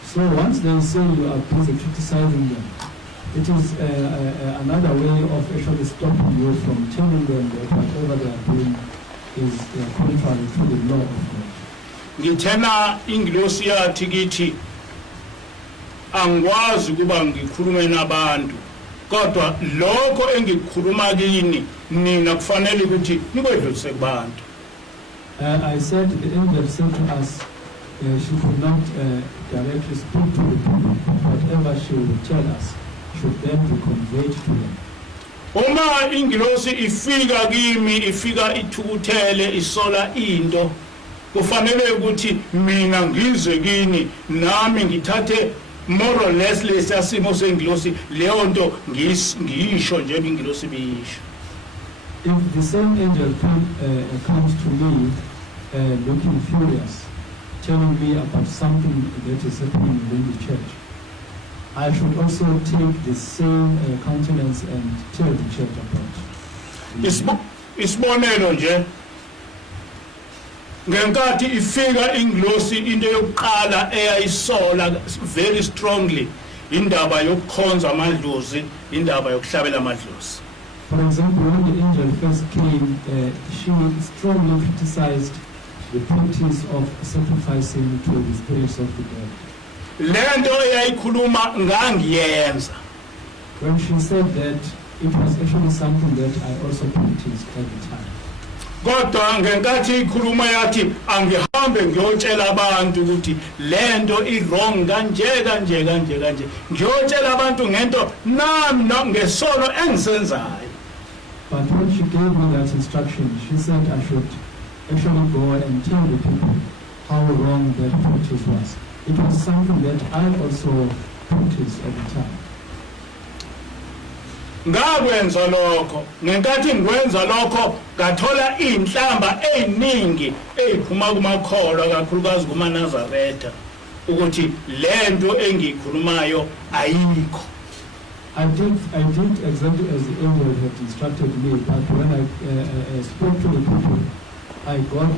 So once they say you are busy criticizing them, it is another way of actually stopping you from telling them that whatever they are doing is contrary to the law of God. Ngithena ingilosi yathi kithi angikwazi kuba ngikhulume nabantu kodwa lokho engikukhuluma kini nina kufanele ukuthi nikwedlulise kubantu. I said the angel said to us she could not directly speak to the people, whatever she would tell us should then be conveyed to them. Uma ingilosi ifika kimi ifika ithukuthele isola into kufanele ukuthi mina ngize kini nami ngithathe more or less lesasimo sengilosi leyo nto ngiyisho nje ingilosi biyisho. If the same angel comes to me looking furious, telling me about something that is happening within the church, I should also take the same countenance and tell the church about it. Isibonelo nje ngenkathi ifika ingilosi into yokuqala eyayisola very strongly indaba yokukhonza amadlozi, indaba yokuhlabela amadlozi. For example, when the angel first came, she strongly criticized the practice of sacrificing to the spirits of the dead. Lento eyayikhuluma ngangiyenza. When she said that, it was actually something that I also practiced at the time. Kodwa ngenkathi ikhuluma yathi angihambe ngiyotshela abantu ukuthi lento i-wrong kanje ngiyotshela abantu ngento nami ngesono engisenzayo. But when she gave me that instruction, she said I should actually go and tell the people how wrong that practice was. It was something that I also practiced at the time. Ngakwenza lokho ngenkathi ngikwenza lokho ngathola inhlamba eziningi eziphuma kumakholwa kakhulukazi kumaNazaretha ukuthi lento engiyikhulumayo ayikho. I did exactly as the angel had instructed me, but when I spoke to the people, I got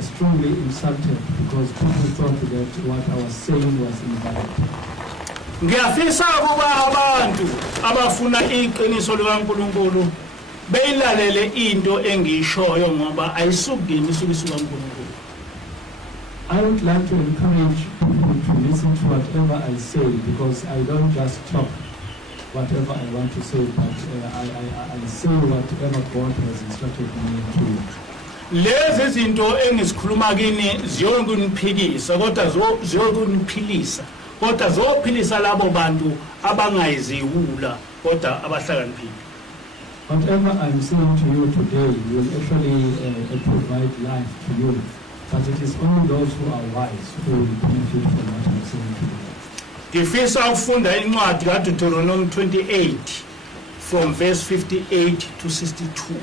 strongly insulted because people thought that what I was saying was invalid. Ngiyafisa ukuba abantu abafuna iqiniso likaNkulunkulu beyilalele into engiyishoyo ngoba ayisukimi isukisa kaNkulunkulu. I would like to encourage people to listen to whatever I say, because I don't just talk whatever I want to say, but I say whatever God has instructed me to. Lezi zinto engisikhuluma kini ziyokuniphikisa kodwa ziyokuniphilisa. Kodwa zophilisa labo bantu abangayiziwula kodwa abahlakaniphile. Whatever I'm saying to you today will actually provide life to you, but it is only those who are wise who will benefit from what I'm saying to you. Ngifisa ukufunda incwadi kaDeuteronomy 28 from verse 58 to 62.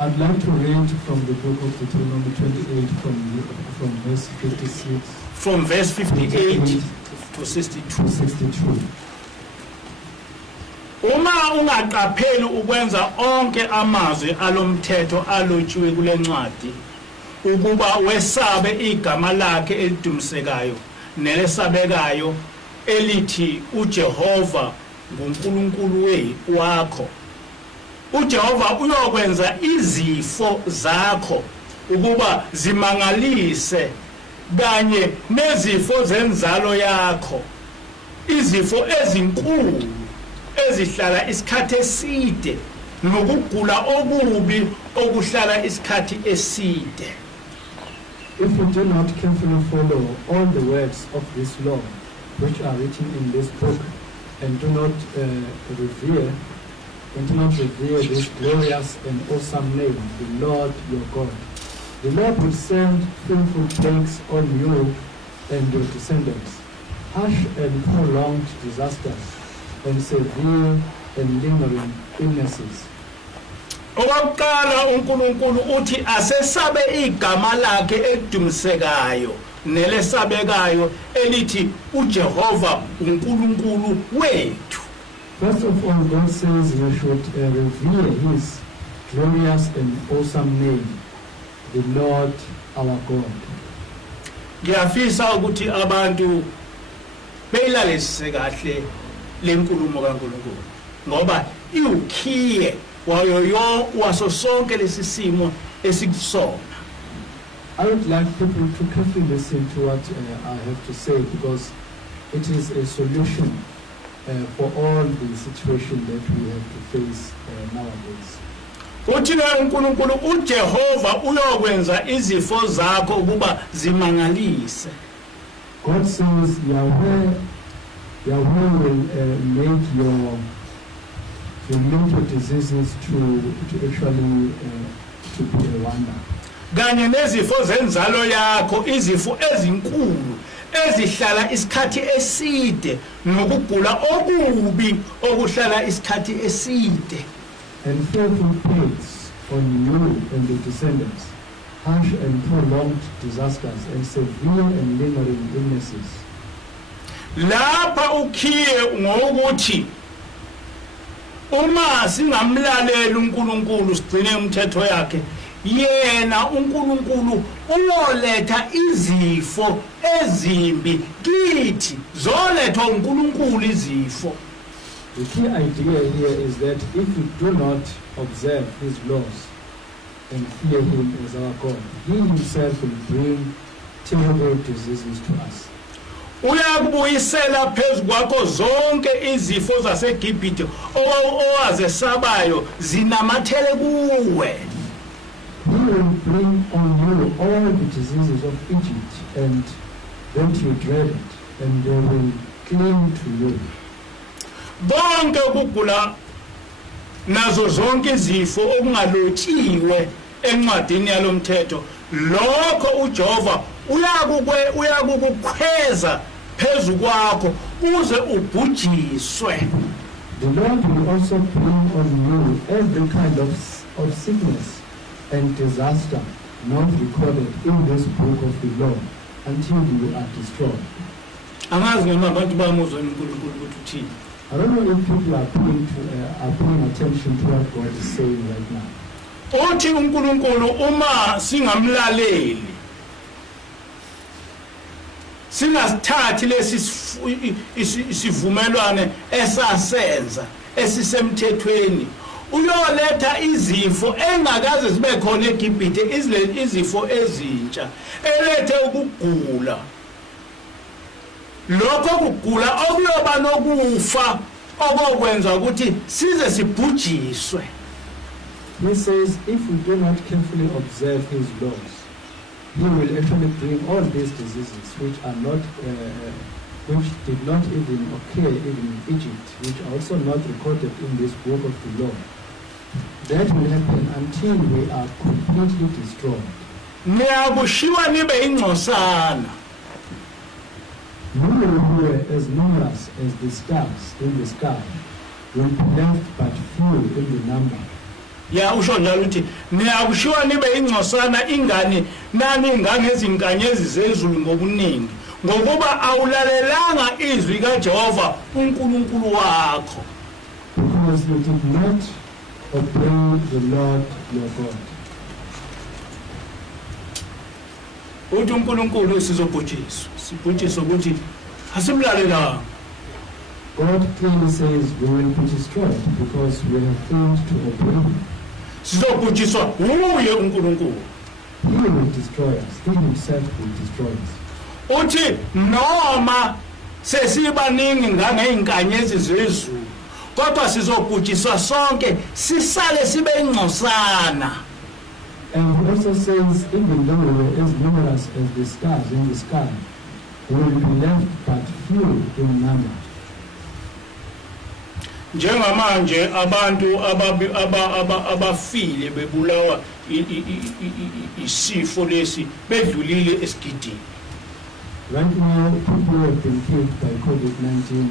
I'd like to read from the book of Deuteronomy 28 from verse 56. From verse 58 to 62. Uma ungaqapheli ukwenza onke amazwi alomthetho alotshiwe kule ncwadi ukuba wesabe igama lakhe elidumisekayo nelesabekayo elithi uJehova nguNkulunkulu wakho. uJehova uyokwenza izifo zakho ukuba zimangalise kanye nezifo zenzalo yakho, izifo ezinkulu ezihlala isikhathi eside nokugula okubi okuhlala isikhathi eside. If you do not carefully follow all the words of this law which are written in this book, and do not revere this glorious and awesome name, the Lord your God, the Lord will send fearful plagues on you and your descendants, harsh and prolonged disasters, and severe and lingering illnesses. Okokuqala uNkulunkulu uthi asesabe igama lakhe elidumisekayo nelesabekayo elithi uJehova uNkulunkulu wethu. First of all, God says we should revere His glorious and awesome name, the Lord our God. Ngiyafisa ukuthi abantu beyilalise kahle lenkulumo kaNkulunkulu ngoba iwukhiye waso sonke lesisimo esikusona. I would like people to carefully listen to what I have to say, because it is a solution for all the situation that we have to face nowadays. Uthi uNkulunkulu uJehova uyokwenza izifo zakho ukuba zimangalise. God says Yahweh will make your diseases to actually to be a wonder. Kanye nezifo zenzalo yakho, izifo ezinkulu ezihlala isikhathi eside nokugula okubi okuhlala isikhathi eside. And fearful plagues on you and the descendants, harsh and prolonged disasters, and severe and lingering illnesses. Lapha ukhiye ngokuthi uma singamlalela uNkulunkulu sigcine umthetho yakhe, yena uNkulunkulu uyoletha izifo ezimbi kithi zolethwa uNkulunkulu izifo. The key idea here is that if we do not observe His laws and fear Him as our God, He Himself will bring terrible diseases to us. Uyakubuyisela phezu kwakho zonke izifo zaseGibhithe owazesabayo zinamathele kuwe. He will bring on you all the diseases of Egypt, and that you dread it, and they will cling to you. Bonke ukugula nazo zonke izifo okungalotshiwe encwadini yalomthetho lokho uJehova uyakukukhweza phezu kwakho uze ubhujiswe. The Lord will also bring on you every kind of sickness and disaster not recorded in this book of the law until you are destroyed. Angazi noma abantu bamuzwa uNkulunkulu ukuthi uthini. I don't know if people are paying attention to what God is saying right now. Uthi uNkulunkulu uma singamlaleli singasithathi lesi isivumelwane esasenza esisemthethweni uyoletha izifo engakaze zibe khona eGibhithe izifo ezintsha elethe ukugula lokho kugula okuyoba nokufa okokwenza ukuthi size sibhujiswe. He says if we do not carefully observe his laws, he will actually bring all these diseases which did not even occur even in Egypt, which are also not recorded in this book of the law. That will happen until we are completely destroyed. Niyakushiwa nibe ingcosana. You who are as numerous as the stars in the sky will be left but few in the number. Ya usho njalo uthi niyakushiwa nibe ingcosana ingane nani ngangezinkanyezi zezulu ngobuningi ngokuba awulalelanga izwi kaJehova uNkulunkulu wakho. Because you did not obey the Lord your God. Uthi uNkulunkulu sizobhujiswa sibhujiswa ukuthi asimlalelanga. God clearly says we will be destroyed because we have failed to obey him. Sizobhujiswa uye uNkulunkulu. He will destroy us. He himself will destroy us. Uthi noma sesibaningi ngangeinkanyezi zezulu kodwa sizobhujiswa sonke sisale sibe ingcosana. And he also says even though we are as numerous as the stars in the sky, we will be left but few in number. Njengamanje abantu abafile bebulawa isifo lesi bedlulile esigidini. Right now, people who have been killed by COVID-19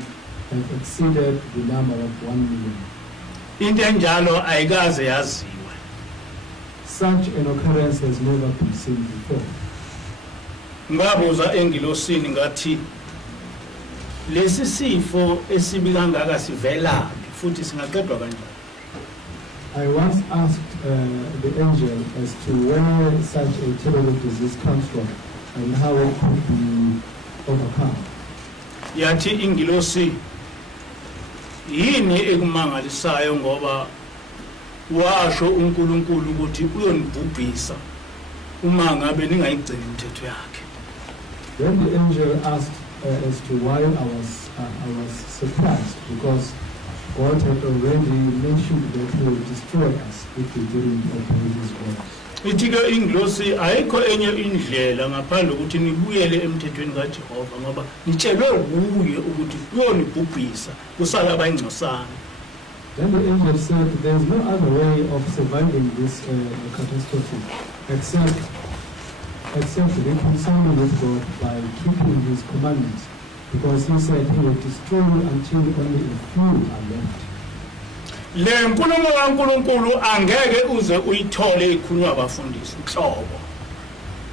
have exceeded the number of 1 million. Into enjalo ayikaze yaziwe. Such an occurrence has never been seen before. Ngabuza engilosini ngathi lesi sifo esibi kangaka sivelaphi futhi singaqedwa kanjani. I once asked the angel as to where such a terrible disease comes from and how it could be overcome. Yathi ingilosi yini ekumangalisayo ngoba washo uNkulunkulu ukuthi uyonibhubhisa uma ngabe ningayigcini imithetho yakhe. Then the angel asked as to why I was surprised because God had already mentioned that he will destroy us if we didn't obey his words. Ithi ke ingilosi ayikho enye indlela ngaphandle ukuthi nibuyele emthethweni kaJehova ngoba nitshelwe kuye ukuthi uyonibhubhisa kusala abayingcosana. Then the angel said there is no other way of surviving this catastrophe except reconciling with God by keeping his commandments, because he said he will destroy you until only a few are left. Le nkulumo kaNkulunkulu angeke uze uyithole ikhulunywa abafundisi inhlobo.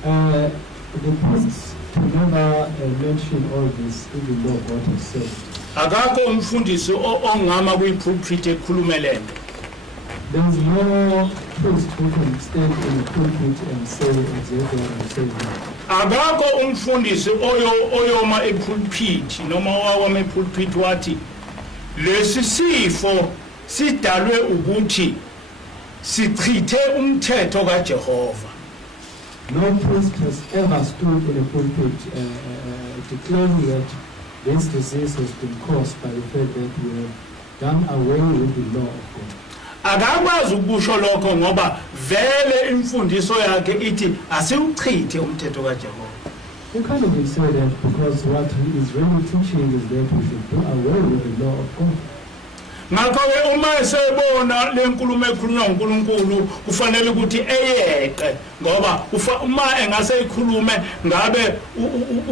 The priests can never mention all this even though God has said. Akakho umfundisi ongama kwi-pulpit ekhulumelene. There is no priest who can stand in the pulpit and say exactly what I'm saying. Akakho umfundisi oyoma epulpit noma wawama epulpit wathi lesi sifo sidalwe ukuthi sichithe umthetho kaJehova. No priest has ever stood in a pulpit declaring that this disease has been caused by the fact that we have done away with the law of God. Akakwazi ukusho lokho ngoba vele imfundiso yakhe ithi asiwuchithe umthetho kaJehova. You can't even say that because what he is really teaching is that we should do away with the law of God. ngakho-ke uma esebona le nkulumo ekhulunywa uNkulunkulu kufanele ukuthi eyeqe ngoba uma engase ikhulume ngabe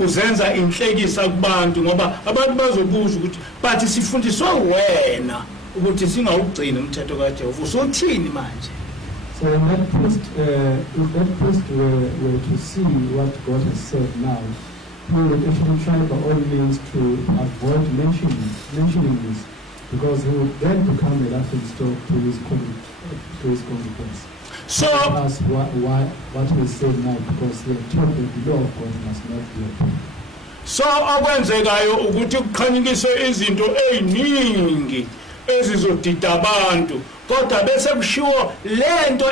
uzenza inhlekisa kubantu ngoba abantu bazobuza ukuthi bathi sifundiswe wena ukuthi singawugcina umthetho kaJehova usothini manje. So in that priest, if that priest were to see what God has said now, he would actually try by all means to avoid mentioning this, because he would then become a laughing stock to his consequence. So ask why what he said now, because he had told that the law of God must not be open. So akwenzekayo ukuthi kukhanyikiswe izinto eziningi ezizodida abantu kodwa bese kushiwo lento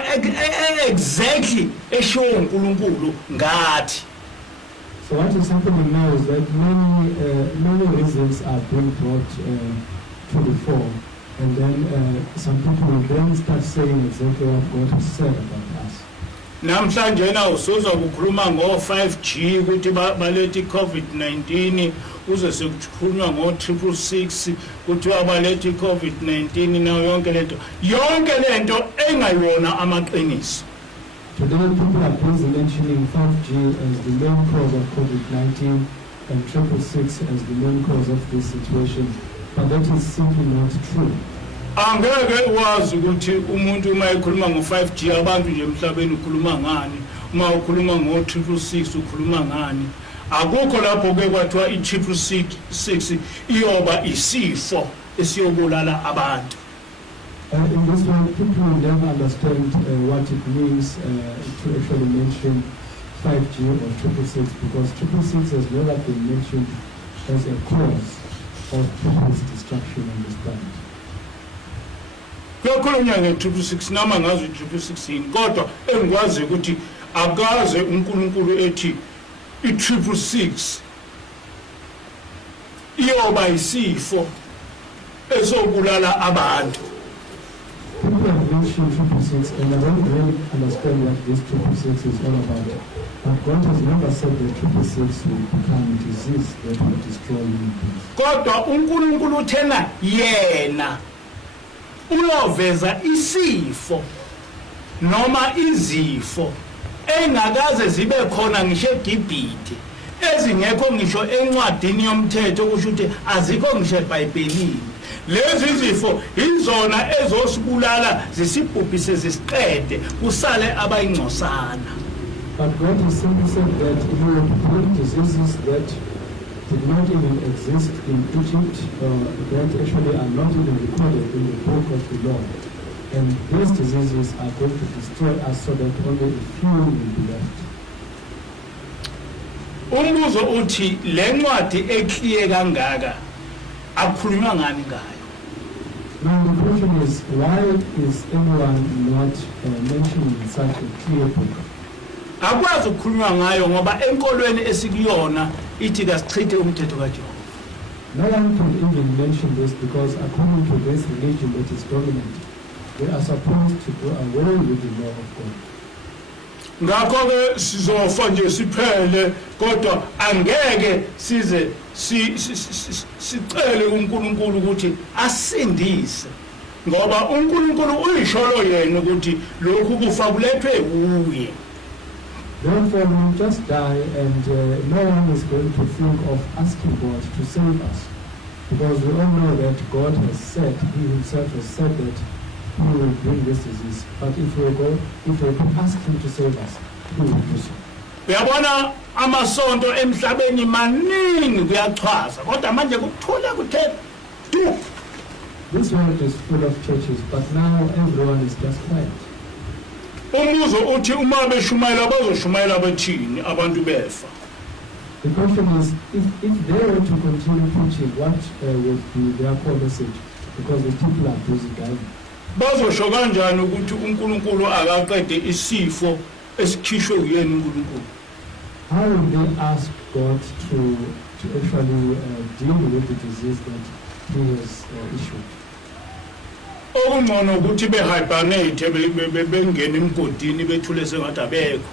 exactly eshiwo uNkulunkulu ngathi. So what is happening now is that many reasons are being brought to the fore, and then some people will then start saying exactly what God has said about us. Namhlanje na usuzwa ukukhuluma ngo5G ukuthi balethe COVID-19 uze sekukhulunywa ngo666 ukuthi abalethe COVID-19 nayo yonke lento engayona amaqiniso. Today people are busy mentioning 5G as the main cause of COVID-19 and 666 as the main cause of this situation, but that is simply not true. Angeke wazi ukuthi umuntu uma ekhuluma ngo5G abantu nje emhlabeni ukhuluma ngani, uma ukhuluma ngo666 ukhuluma ngani. Akukho lapho ke kwathiwa i666 iyoba isifo esiyobulala abantu. In this way, people will never understand what it means to actually mention 5G or 666, because 666 has never been mentioned as a cause of people's destruction on this planet. Kukhulunywa nge666 nama ngazo i666 kodwa engikwazi ukuthi akaze uNkulunkulu ethi i666 iyoba isifo esobulala abantu. People have mentioned 666 and I don't really understand what this 666 is all about. But God has never said that 666 will become a disease that will destroy human beings. Kodwa uNkulunkulu uthena yena uyoveza isifo noma izifo engakaze zibe khona ngisho eGibhithe ezingekho ngisho encwadini yomthetho kusho ukuthi azikho ngisho eBhayibhelini. Lezi zifo izona ezosibulala zisibhubhise zisiqede kusale abayingcosana. But God has simply said that He will bring diseases that did not even exist in Egypt, that actually are not even recorded in the book of the law. And these diseases are going to destroy us so that only a few will be left. Umbuzo uthi le ncwadi ekliye kangaka akhulunywa ngani ngayo? Now the question is, why is anyone not mentioning such a clear book? Akwazi ukukhulunywa ngayo ngoba enkolweni esikuyona ithi kasichithe umthetho kaJehova. No one can even mention this because according to this religion that is dominant, we are supposed to go away with the law of God. Ngakho ke sizofa nje siphele kodwa angeke size sicele uNkulunkulu ukuthi asindise ngoba uNkulunkulu uyisholo yena ukuthi lokhu kufa kulethwe uye. Therefore, we will just die, and no one is going to think of asking God to save us, because we all know that God has said, He Himself has said that He will bring this disease. But if we ask Him to save us, He will do so. Uyabona amasonto emhlabeni maningi kuyachwaza kodwa manje kuthula kuthe du. This world is full of churches, but now everyone is just quiet. Umbuzo uthi uma beshumayela bazoshumayela bathini abantu befa. The question is, if they were to continue preaching, what would be their core message? Because the people are busy dying. Bazosho kanjani ukuthi uNkulunkulu akaqede isifo esikhishwe uyena uNkulunkulu? How will they ask God to actually deal with the disease that He has issued? Okungcono ukuthi behibernate bengena emgodini bethule sengathi abekho.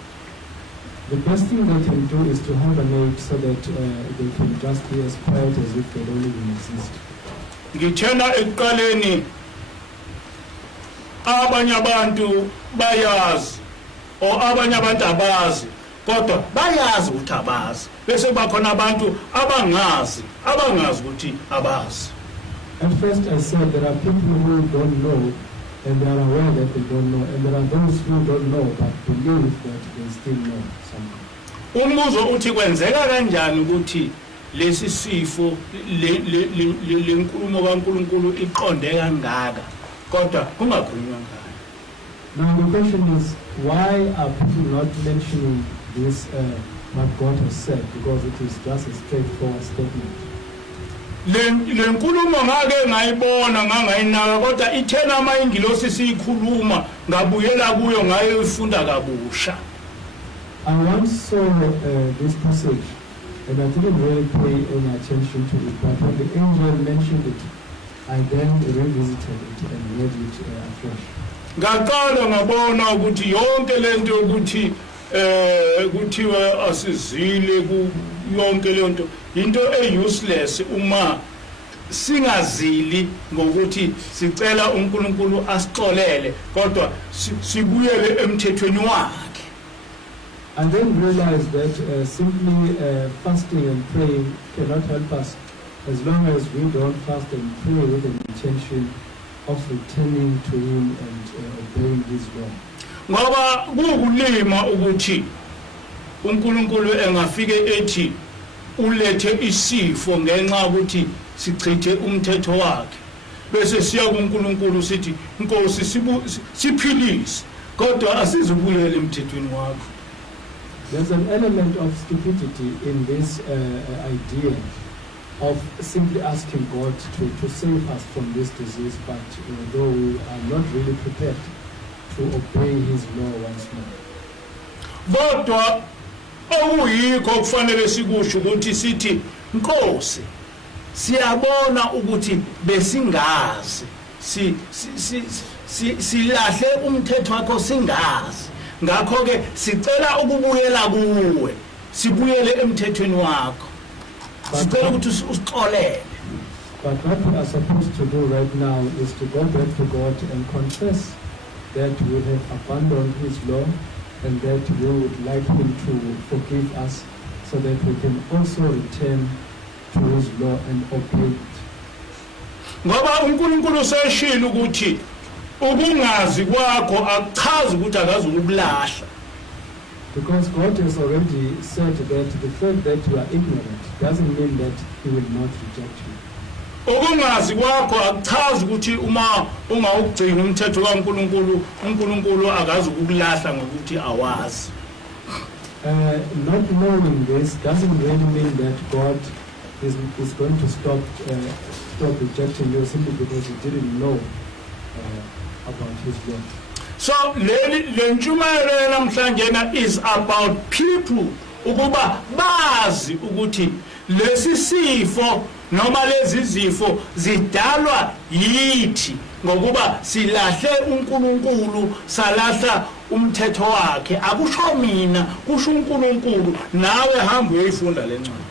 The best thing they can do is to hibernate so that they can just be as quiet as if they don't even exist. ngithena ekuqaleni abanye abantu bayazi o abanye abantu abazi kodwa bayazi ukuthi abazi bese kuba khona abantu abangazi ukuthi abazi. At first I said there are people who don't know and they are aware that they don't know, and there are those who don't know but believe that they still know something. Umbuzo uthi kwenzeka kanjani ukuthi lesi sifo lenkulumo kaNkulunkulu iqonde kangaka kodwa kungakhulunywa ngayo? Now the question is, why are people not mentioning this what God has said, because it is just a straightforward statement. Lenkulumo ngake ngayibona ngangayinaka kodwa ithena amayingilosi siyikhuluma ngabuyela kuyo ngayifunda kabusha. I once saw this passage and I didn't really pay any attention to it, but when the angel mentioned it, I then revisited it and read it afresh. Ngaqala ngabona ukuthi yonke lento ukuthi kuthiwa asizile ku yonke lento into useless uma singazili ngokuthi sicela uNkulunkulu asixolele kodwa sibuyele emthethweni wakhe. And then realized that simply fasting and praying cannot help us as long as we don't fast and pray with an intention of returning to Him and obeying His law. Ngoba kukulima ukuthi uNkulunkulu engafike ethi ulethe isifo ngenxa ukuthi sichithe umthetho wakhe bese siya kuNkulunkulu sithi Nkosi siphilise kodwa asizubuyele emthethweni wakho. There's an element of stupidity in this idea of simply asking God to save us from this disease, but though we are not really prepared to obey His law once more. Kodwa okuyikho kufanele sikusho ukuthi sithi Nkosi siyabona ukuthi besingazi silahle umthetho wakho singazi ngakho ke sicela ukubuyela kuwe sibuyele emthethweni wakho sicela ukuthi usixolele. But what we are supposed to do right now is to go back to God and confess that we have abandoned His law and that we would like Him to forgive us so that we can also return to His law and obey it. Ngoba uNkulunkulu seshilo ukuthi ukungazi kwakho akuchazi ukuthi akazi ukukulahla. Because God has already said that the fact that you are ignorant doesn't mean that He will not reject you. Ukungazi kwakho akuchazi ukuthi uma ungawugcina umthetho kaNkulunkulu uNkulunkulu akazi ukukulahla ngokuthi awazi. Not knowing this doesn't really mean that God is going to stop rejecting you simply because you didn't know about His law. So lentshumayelo namhlanje is about people ukuba bazi ukuthi lesi sifo noma lezi zifo zidalwa yithi ngokuba silahle uNkulunkulu salahla umthetho wakhe akusho mina kusho uNkulunkulu nawe hamba uyifunda lencwadi.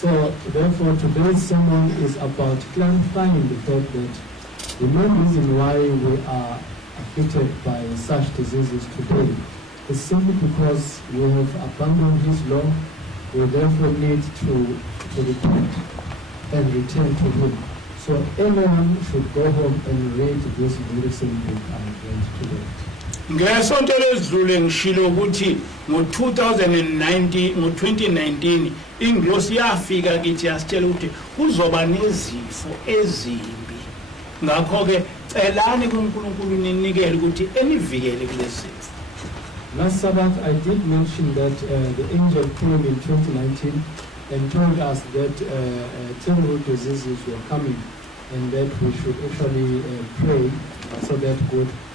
So therefore today's sermon is about clarifying the fact that the main reason why we are afflicted by such diseases today is simply because we have abandoned His law. We therefore need to repent and return to Him. So anyone should go home and read this very same book I read today. Ngesonto ledlule ngishilo ukuthi ngo2019 ingilosi yafika kithi yasitshela ukuthi kuzoba nezifo ezimbi ngakho ke celani kuNkulunkulu ninikele ukuthi enivikele kulezi zifo. Last Sabbath I did mention that the angel came in 2019 and told us that terrible diseases were coming and that we should actually pray so that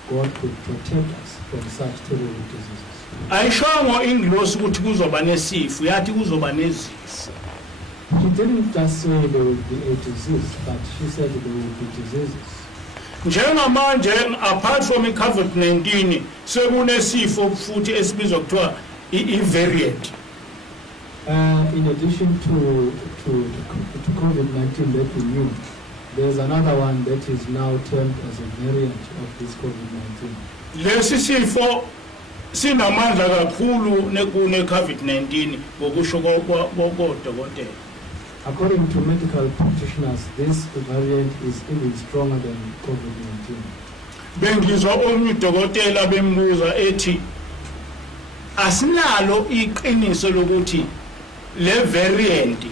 God could protect us from such terrible diseases. Ayishongo ingilosi ukuthi kuzoba nesifo yathi kuzoba nezifo. She didn't just say there will be a disease, but she said there will be diseases. Njengamanje apart from COVID-19 sekunesifo futhi esibizwa kuthiwa i-variant. In addition to COVID-19 that we knew, There's another one that is now termed as a variant of this COVID-19. Lesi sifo sinamandla kakhulu nekune COVID-19 ngokusho kodokotela. According to medical practitioners, this variant is even stronger than COVID-19. Bengizwa omnye udokotela bembuza ethi asinalo iqiniso lokuthi le variant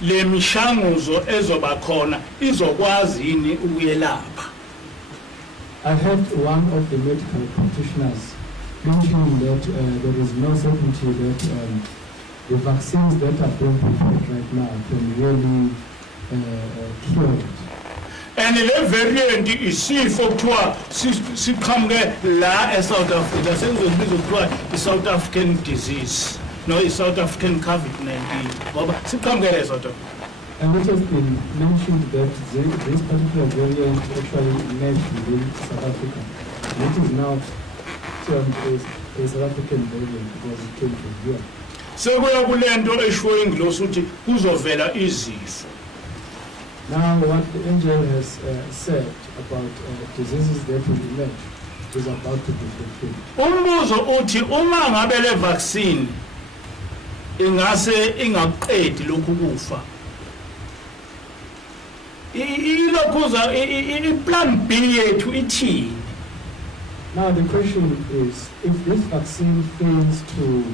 le mishanguzo ezoba khona izokwazi yini ukuyelapha. I heard one of the medical practitioners mentioning that there is no certainty that the vaccines that are being prepared right now can really cure it. And le variant isifo kuthiwa siqhamuke la eSouth Africa sengizobizwa kuthiwa iSouth African disease no iSouth African COVID-19 ngoba siqhamuke la eSouth Africa. And it has been mentioned that this particular variant actually emerged within South Africa. And it is now termed as a South African variant because it came from here. Sekuya kulento eshiwo ingilosi ukuthi kuzovela izifo. Now what the angel has said about diseases that will emerge is about to be fulfilled. Umbuzo uthi uma ngabe le vaccine ingase ingaqedi lokhu kufa. Ilokhuza iplan B yethu ithini? Now the question is, if this vaccine fails to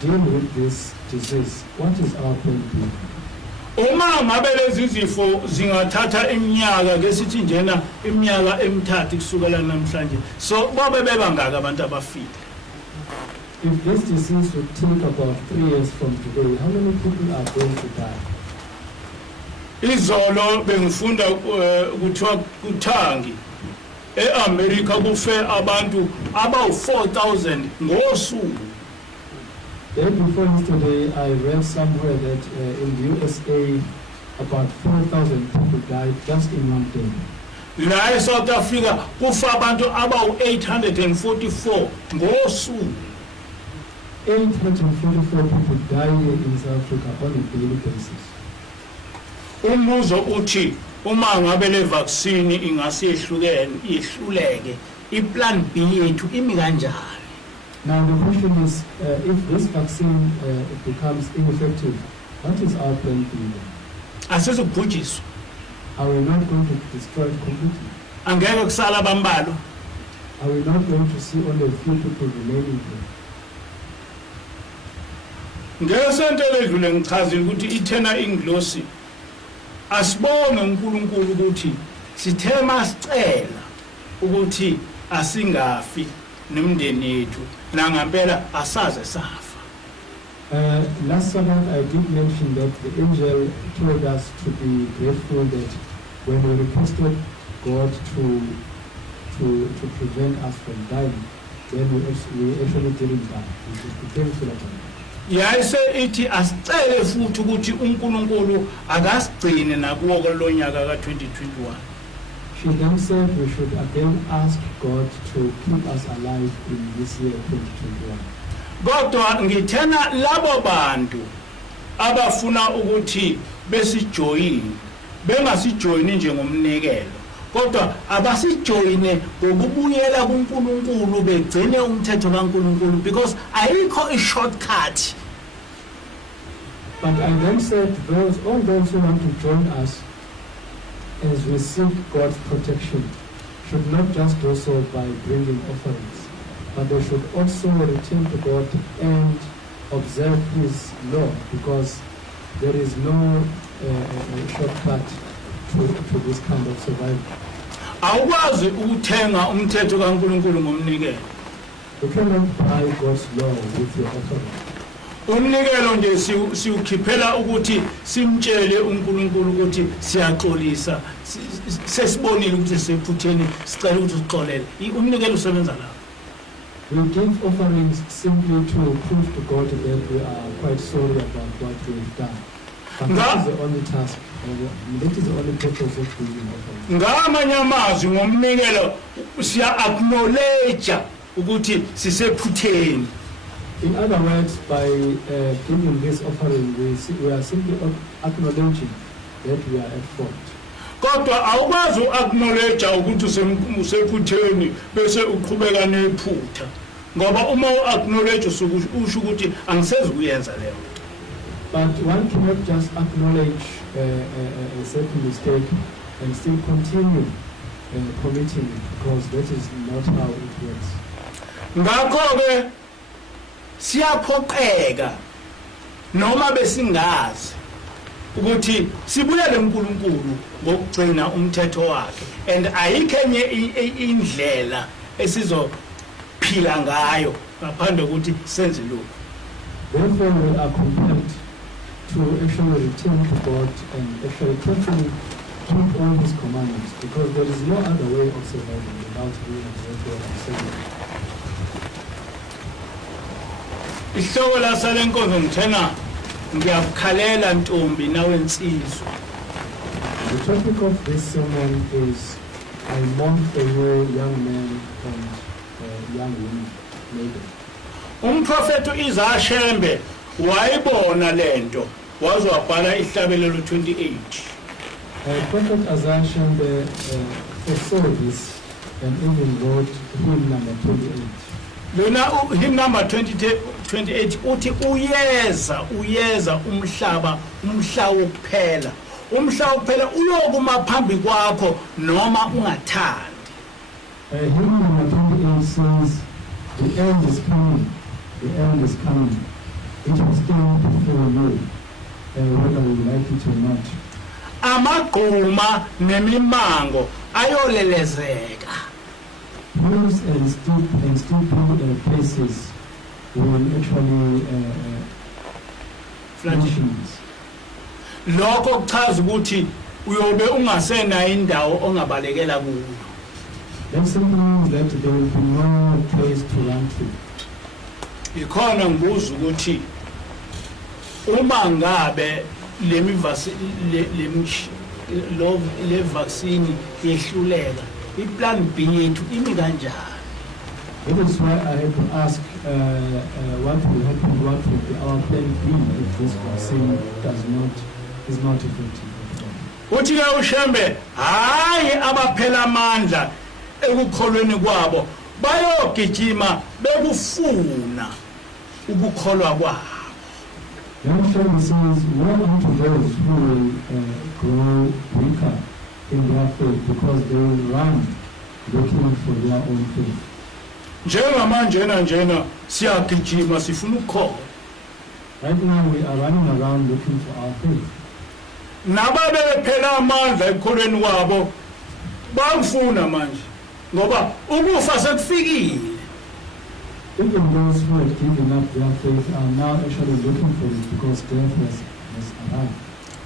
deal with this disease, what is our plan B? Uma ngabe lezi zifo zingathatha iminyaka ke sithi njena iminyaka emithathu kusukela namhlanje so babe bebangaka abantu abafile. If this disease would take about 3 years from today, how many people are going to die? Izolo bengifunda kuthiwa kuThangi eAmerica kufe abantu abawu-4,000 ngosuku. Day before yesterday, I read somewhere that in the USA, about 4,000 people died just in one day. La eSouth Africa kufa abantu abawu-844 ngosuku. 844 people die in South Africa on a daily basis. Umbuzo uthi uma ngabe le vaccine ingase ihluleke iplan B yethu imi kanjani? Now the question is, if this vaccine becomes ineffective, what is our plan B? Asizokubhujiswa. Are we not going to destroy it completely? Angeke kusala bambalwa. Are we not going to see only a few people remaining here? Ngesonto ledlule ngichazile ukuthi ithena inglosi asibone uNkulunkulu ukuthi sithema sicela ukuthi asingafi nemndeni yethu nangampela asaze safa. Last Sabbath I did mention that the angel told us to be grateful that when we requested God to prevent us from dying, then we actually didn't die. We should be thankful about it. Yayise ithi asicele futhi ukuthi uNkulunkulu akasigcine nakuwo kolonyaka ka2021. She then said we should again ask God to keep us alive in this year 2021. Kodwa ngithena labo bantu abafuna ukuthi besijoyine bengasijoyini njengomnikelo kodwa abasijoyine ngokubuyela kuNkulunkulu begcine umthetho kaNkulunkulu because ayikho i-shortcut. But I then said all those who want to join us as we seek God's protection should not just do so by bringing offerings, but they should also return to God and observe His law, because there is no shortcut to this kind of survival. Awukwazi ukuthenga umthetho kaNkulunkulu ngomnikelo. You cannot buy God's law with your offering. Umnikelo nje siukhiphela ukuthi simtshele uNkulunkulu ukuthi siyaxolisa sesibonile ukuthi sephutheni sicela ukuthi usixolele. Umnikelo usebenza la. We give offerings simply to prove to God that we are quite sorry about what we've done. But that is the only task. That is the only purpose of giving offerings. Ngamanye amazwi ngomnikelo siya acknowledge ukuthi sisephutheni. In other words, by giving this offering, we are simply acknowledging that we are at fault. kodwa awukwazi uacknowledge ukuthi usephutheni bese uqhubeka nephutha ngoba uma uacknowledge usho ukuthi angisezi kuyenza leyo. But one cannot just acknowledge a certain mistake and still continue committing it, because that is not how it works. Ngakho ke siyaphoqeka noma besingazi ukuthi sibuyele uNkulunkulu ngokugcina umthetho wakhe, and ayikho enye indlela esizophila ngayo ngaphandle ukuthi senze lokho. Therefore we are compelled to actually return to God and actually carefully keep all His commandments, because there is no other way of surviving without being observed and serving. Ihloko la sale nkonzo ngithena ngiyakukhalela Ntombi nawe Nsizwa. The topic of this sermon is I mourn for you, young men and young women, maiden. Umprofeti uIzashembe wayibona lento waze wabhala ihlabelelo 28. Prophet Isaiah Shembe foresaw this and even wrote hymn number 28. Lona hymn number 28 uthi uyeza umhlaba wokuphela. Umhlaba wokuphela uyokuma phambi kwakho noma ungathandi. Hymn number 28 says, the end is coming, the end is coming. It will stand before you, whether you like it or not. Amagquma nemimango ayolelezeka. Hills and steep places will actually flourishes. Lokho kuchaza ukuthi uyobe ungasena indawo ongabalekela kuyo. That simply means that there will be no place to run to. Ikhona ngibuza ukuthi uma ngabe le vaccine yehluleka, iplan B yethu imi kanjani? That is why I had to ask what will happen, what will be our plan B if this vaccine is not effective. Uthi ke uShembe hayi abaphela amandla ekukholweni kwabo bayogijima bekufuna ukukholwa kwabo. Young Shembe says, woe unto those who will grow weaker in their faith, because they will run looking for their own faith. Njena siyagijima sifuna ukukholwa. Right now we are running around looking for our faith. Nababephela amandla ekukholweni kwabo bangifuna manje ngoba ukufa sekufikile. Even those who have given up their faith are now actually looking for it, because death has arrived.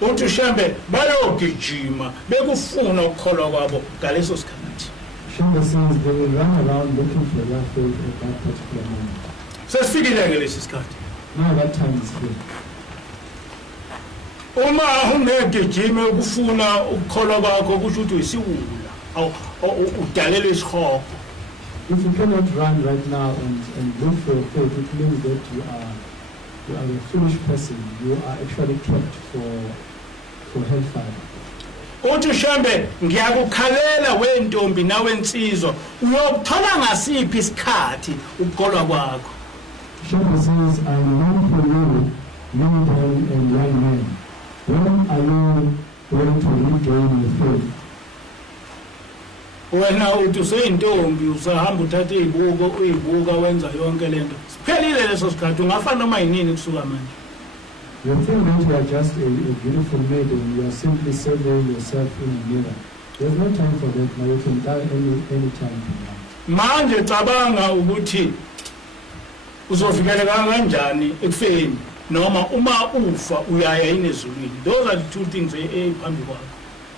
Uthi Shembe bayogijima bekufuna ukukholwa kwabo ngaleso sikhathi. Shembe says they will run around looking for their faith at that particular moment. Sesifikile ngalesi sikhathi. Now that time is here. Uma ungegijima ukufuna ukukholwa kwakho kusho ukuthi uyisiwula udalelwe isikhoko. If you cannot run right now and look for your faith, it means that you are a foolish person. You are actually kept for hellfire. Uthi Shembe ngiyakukhalela wentombi nawe Nsizwa uyokuthola ngasiphi isikhathi ukukholwa kwakho. Shembe says, I long for you, young and young men. When are you going to regain your faith? Wena uthi useyintombi usahamba uthathe uyibuka wenza yonke lento. Siphelile leso sikhathi ungafana noma yinini kusuka manje. You think that you are just a beautiful maiden, you are simply surveying yourself in a mirror. There's no time for that. Now you can die any time from now. Manje cabanga ukuthi uzovikeleka kanjani ekufeni noma uma ufa uyaya inezulwini. Those are the two things phambi kwakho.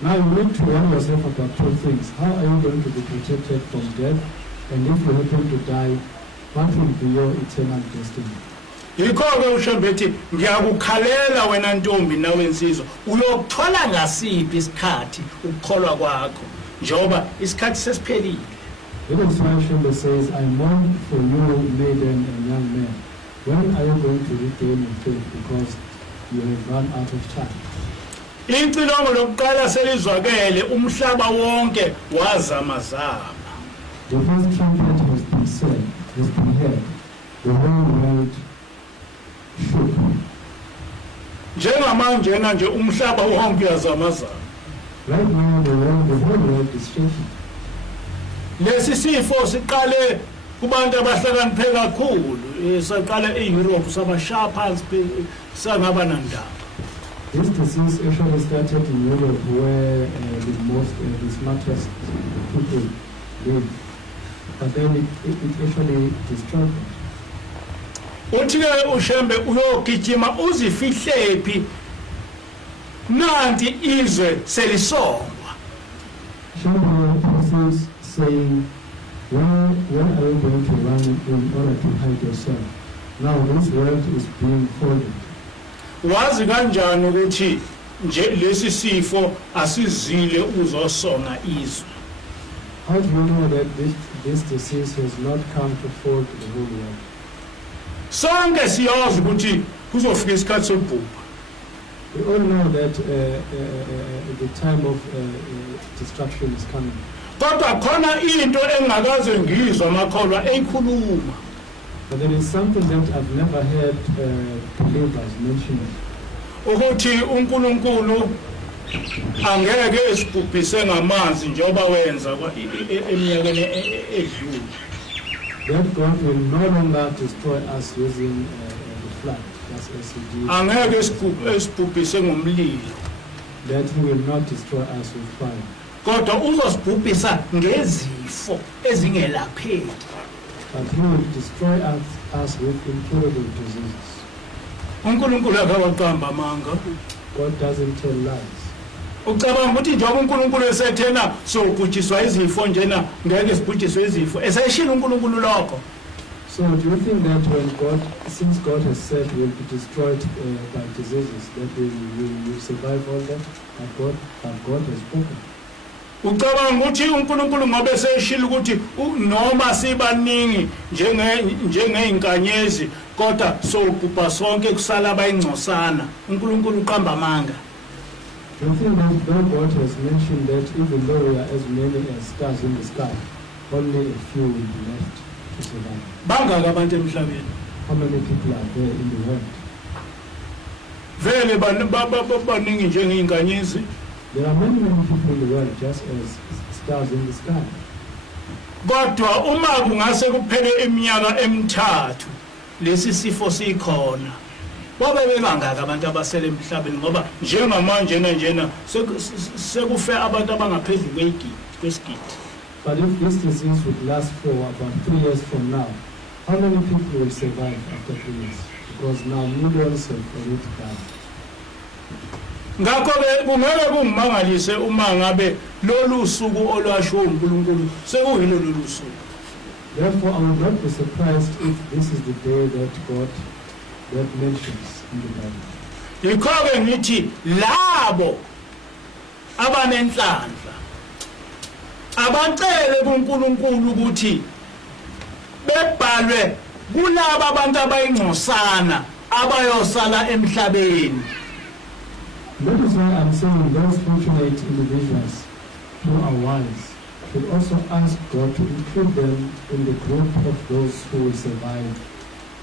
Now you need to warn yourself about two things. How are you going to be protected from death? And if you happen to die, what will be your eternal destiny? Yikho-ke uShembe ethi ngiyakukhalela wena Ntombi nawe Nsizwa uyokuthola ngasiphi isikhathi ukukholwa kwakho njengoba isikhathi sesiphelile. That is why Shembe says, I mourn for you, maiden and young men. When are you going to regain your faith? Because you have run out of time. Incilongo lokuqala selizwakele umhlaba wonke wazamazama. The first trumpet has been said, has been heard. The whole world shook. Njengamanje nje umhlaba wonke uyazamazama. Right now, the whole world is shaking. Lesi sifo siqale kubantu abahlakaniphe kakhulu, saqala eEurope sabashaya phansi sangaba nandaba. This disease actually started in Europe where the smartest people live. But then it actually destroyed them. Uthi-ke uShembe uyogijima uzifihlephi nanti izwe selisongwa. Shembe proceeds saying, where are you going to run in order to hide yourself? Now this world is being folded. Wazi kanjani ukuthi nje lesi sifo asizile uzosonga izwe? How do you know that this disease has not come to fold the whole world? Sonke siyazi ukuthi kuzofika isikhathi sobhubha. We all know that the time of destruction is coming. Kodwa khona into engakaze ngizwa makholwa eyikhuluma. But there is something that I've never heard believers mention it. Ukuthi uNkulunkulu angeke esibhubhise ngamanzi njengoba wenza eminyakeni edlule. That God will no longer destroy us using the flood, just as He did. Angeke esibhubhise ngomlilo. That He will not destroy us with fire. Kodwa uzosibhubhisa ngezifo ezingelapheki. But He will destroy us with incurable diseases. uNkulunkulu akawaqamba amanga. God doesn't tell lies. Ucabanga ukuthi njengoba uNkulunkulu esethena sobhujiswa izifo njena ngeke sibhujiswe izifo esayishila uNkulunkulu lokho? So do you think that since God has said we'll be destroyed by diseases, that we will survive all that? But God has spoken. Ucabanga ukuthi uNkulunkulu ngobe seyishila ukuthi noma sibaningi njengeinkanyezi kodwa sobhubha sonke kusala abayingcosana uNkulunkulu uqamba amanga? Do you think that though God has mentioned that even though we are as many as stars in the sky, only a few will be left to survive? Bangaka abantu emhlabeni? How many people are there in the world? Vele baningi njengeinkanyezi. There are many people in the world just as stars in the sky. Kodwa uma kungase kuphele iminyaka emithathu lesi sifo sikhona, babe bebangaka abantu abasele emhlabeni ngoba njengamanje njena sekufe abantu abangaphezulu kwesigidi. But if this disease would last for about 3 years from now, how many people will survive after 3 years? Because now millions have already died. Ngakho-ke kungeke kungimangalise uma ngabe lolu suku olwashiwo uNkulunkulu sekuyilo lolu suku. Therefore, I will not be surprised if this is the day that God mentions in the Bible. Yikho-ke ngithi labo abanenhlanhla abacele kuNkulunkulu ukuthi bebhalwe kulabo abantu abayingcosana abayosala emhlabeni. That is why I'm saying those fortunate individuals who are wise should also ask God to include them in the group of those who will survive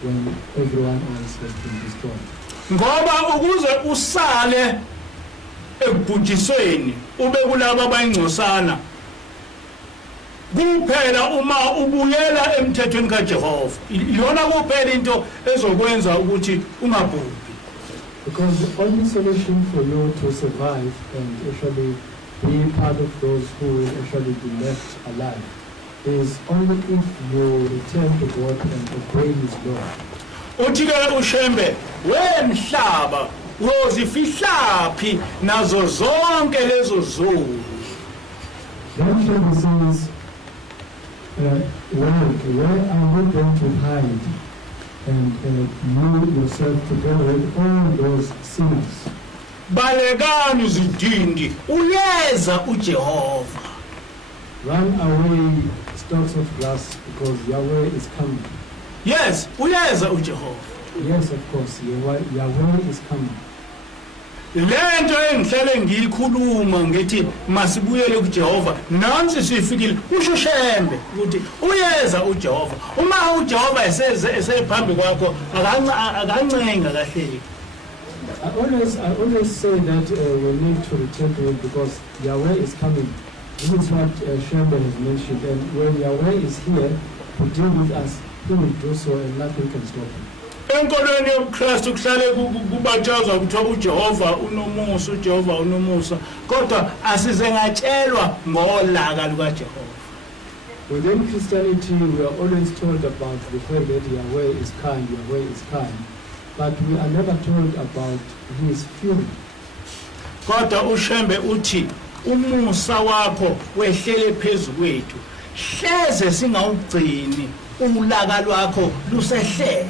when everyone else has been destroyed. Ngoba ukuze usale ekubhujisweni ube kulabo abayingcosana kuphela uma ubuyela emthethweni kaJehova. Iyona kuphela into ezokwenza ukuthi ungabhubhi. Because the only solution for you to survive and actually be part of those who will actually be left alive is only if you return to God and obey His law. Uthi-ke uShembe wemhlaba uyozifihlaphi nazo zonke lezo zulu. Then Shembe says, where are you going to hide and you yourself together with all those sinners? Balekani zidindi uyeza uJehova. Run away, stalks of grass, because Yahweh is coming. Yes, uyeza uJehova. Yes, of course, Yahweh is coming. lento engihlale ngiyikhuluma ngithi masibuyele kuJehova nansi sifikile usho Shembe ukuthi uyeza uJehova uma uJehova esephambi kwakho akancenga kahle. I always say that we need to return to him because Yahweh is coming. This is what Shembe has mentioned, and when Yahweh is here to deal with us, he will do so and nothing can stop him. Enkolweni yobuKristu kuhlale kubatshazwa ukuthi uJehova unomusa uJehova unomusa kodwa asize ngatshelwa ngolaka lukaJehova. Within Christianity we are always told about the fact that Yahweh is kind, Yahweh is kind, but we are never told about his fury. Kodwa uShembe uthi umusa wakho wehlele phezulu kwethu hleze singawugcini ulaka lwakho lusehlele.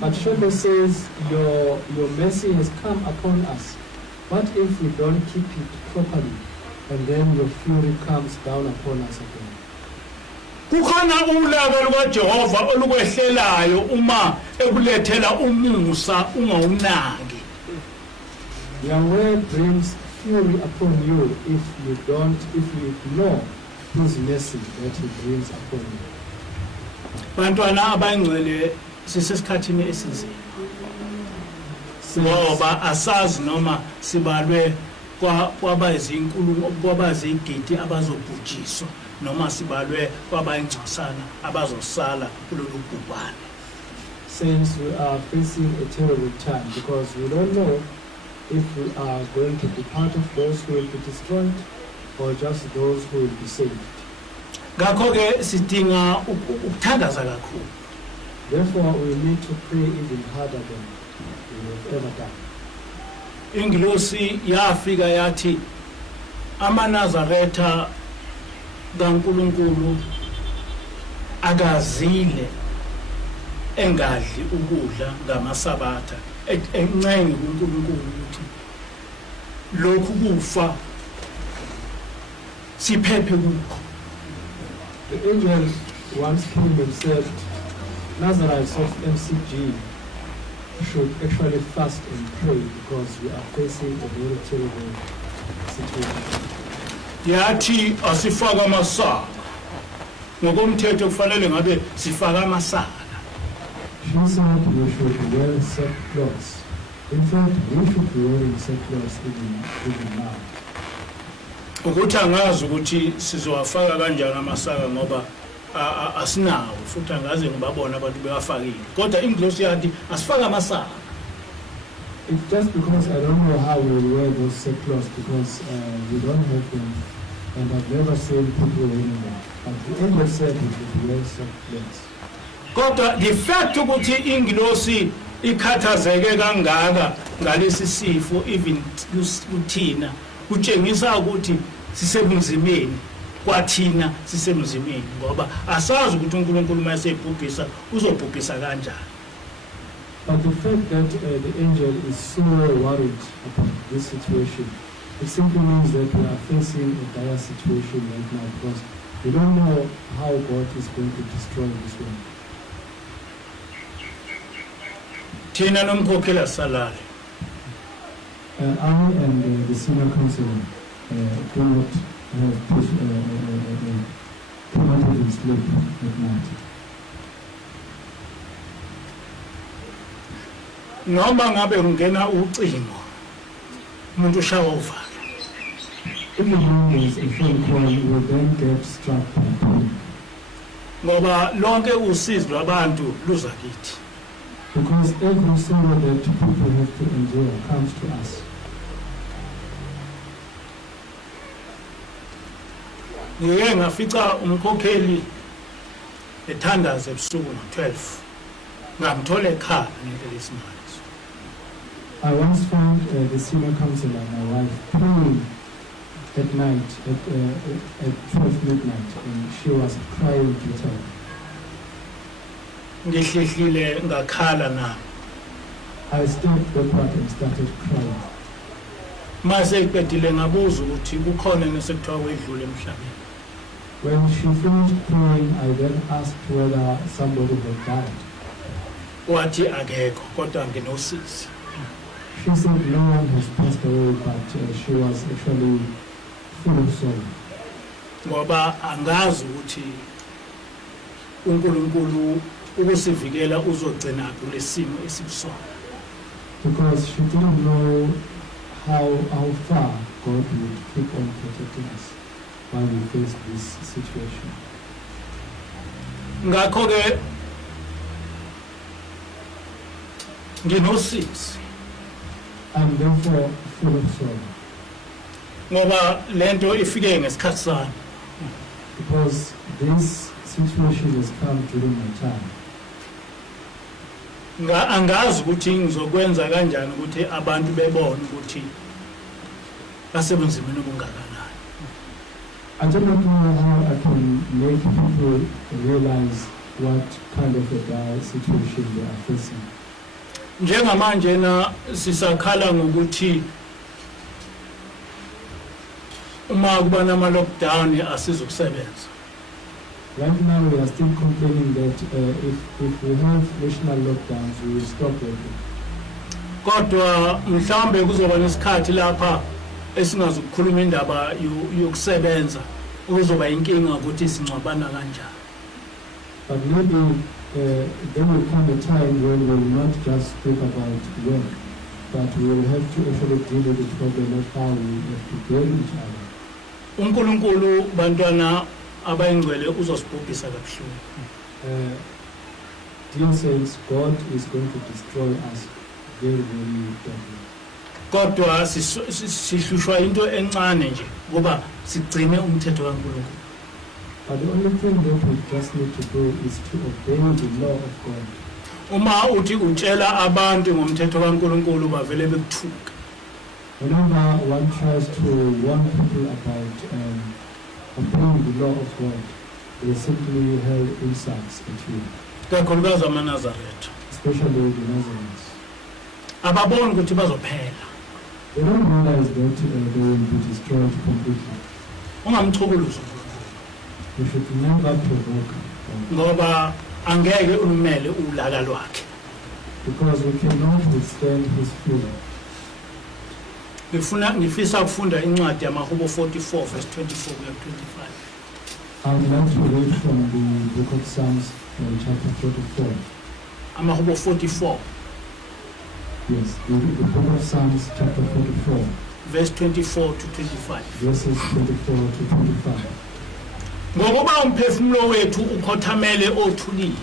But Shembe says, your mercy has come upon us. What if we don't keep it properly, and then your fury comes down upon us again? Kukhona ulaka lukaJehova olukwehlelayo uma ekulethela umusa ungawunaki. Yahweh brings fury upon you if you ignore his mercy that he brings upon you. Bantwana abangcwele sisesikhathini esinzima ngoba asazi noma sibalwe kwabazigidi abazobhujiswa noma sibalwe kwabayingcosana abazosala kulolu bhubhane. Since we are facing a terrible time because we don't know if we are going to be part of those who will be destroyed or just those who will be saved. Ngakho ke sidinga ukuthandaza kakhulu. Therefore, we need to pray even harder than we have ever done. Ingilosi yafika yathi amaNazaretha kaNkulunkulu akazile engadli ukudla ngamasabatha encenge kuNkulunkulu ukuthi lokhu kufa siphephe kukho. The angel once came and said, Nazarites of MCG should actually fast and pray because we are facing a very terrible situation. Yathi asifaka amasaka ngokomthetho kufanele ngabe sifaka amasaka. She said we should wear sackcloths. In fact, we should be wearing sackcloths even now. Ukuthi angazi ukuthi sizowafaka kanjani amasaka ngoba asinawo futhi angaze ngibabona abantu bewafakile kodwa ingilosi yathi asifaka amasaka. It's just because I don't know how we will wear those sackcloths because we don't have them and I've never seen people wearing them. But the angel said we should wear sackcloths. Kodwa the fact ukuthi ingilosi ikhathazeke kangaka ngalesi sifo even kuthina kutshengisa ukuthi sisebunzimeni kwathina sisemzimeni ngoba asazi ukuthi uNkulunkulu mayesebhubhisa uzobhubhisa kanjani. But the fact that the angel is so worried about this situation, it simply means that we are facing a dire situation right now because we don't know how God is going to destroy this world. Thina nomkhokheli salale. I and the senior council do not have premature sleep at night. Noma ngabe ungena ucingo umuntu ushawa uvala. In the mornings, a phone call will then get struck by pain. Ngoba lonke usizo lwabantu luza kithi. Because every sorrow that people have to endure comes to us. Ngike ngafica umkhokheli ethandaza ebusuku ngo-12 ngamthola ekhala ngento lesimali. I once found the senior counselor, my wife, praying at night at 12 midnight, and she was crying bitterly. Ngihlehlile ngakhala nami. I stepped backward and started crying. Mase iqedile ngabuza ukuthi kukhona nesekuthiwa wedlule emhlabeni. When she finished praying, I then asked whether somebody had died. Wathi akekho kodwa nginosizi. She said no one has passed away, but she was actually full of sorrow. Ngoba angazi ukuthi uNkulunkulu ukusivikela uzogcina kulesimo esibusona. Because she didn't know how far God would keep on protecting us while we face this situation. Ngakho ke nginosisi. I'm therefore full of sorrow. Ngoba lento ifike ngesikhathi sami. Because this situation has come during my time. Angazi ukuthi ngizokwenza kanjani ukuthi abantu bebone ukuthi basebenzimeni obungakanani. I don't know how I can make people realize what kind of a dire situation they are facing. Njengamanje na sisakhala ngokuthi uma kuba nama lockdown asizokusebenza. Right now we are still complaining that if we have national lockdowns we will stop working. Kodwa mhlambe kuzoba nesikhathi lapha esingazukukhuluma indaba yokusebenza ukuzoba inkinga ukuthi singcwabana kanjani. But maybe there will come a time when we will not just speak about work, but we will have to actually deal with the problem of how we have to bury each other. uNkulunkulu bantwana abayingcwele uzosibhubhisa kabuhlungu. Dear saints, God is going to destroy us very, very badly. Kodwa sihlushwa into encane nje ngoba sigcine umthetho kaNkulunkulu. But the only thing that we just need to do is to obey the law of God. Uma uthi utshela abantu ngomthetho kaNkulunkulu bavele bekuthuka. Whenever one tries to warn people about obeying the law of God, they simply hurl insults at you. Kakhulukazi amaNazaretha. Especially the Nazarenes. Ababoni ukuthi bazophela. They don't realize that they will be destroyed completely. Ungamchukuluzi. We should never provoke God. Ngoba angeke ulumele ulaka lwakhe. Because we cannot withstand his fury. Ngifisa ukufunda incwadi yamaHubo 44 verse 24 kuya 25. I would like to read from the book of Psalms, chapter 44. AmaHubo 44 Yes, the book of Psalms, chapter 44. verse 24 to 25. Verses 24 to 25. Ngokuba umphefumulo wethu ukhothamele othulini.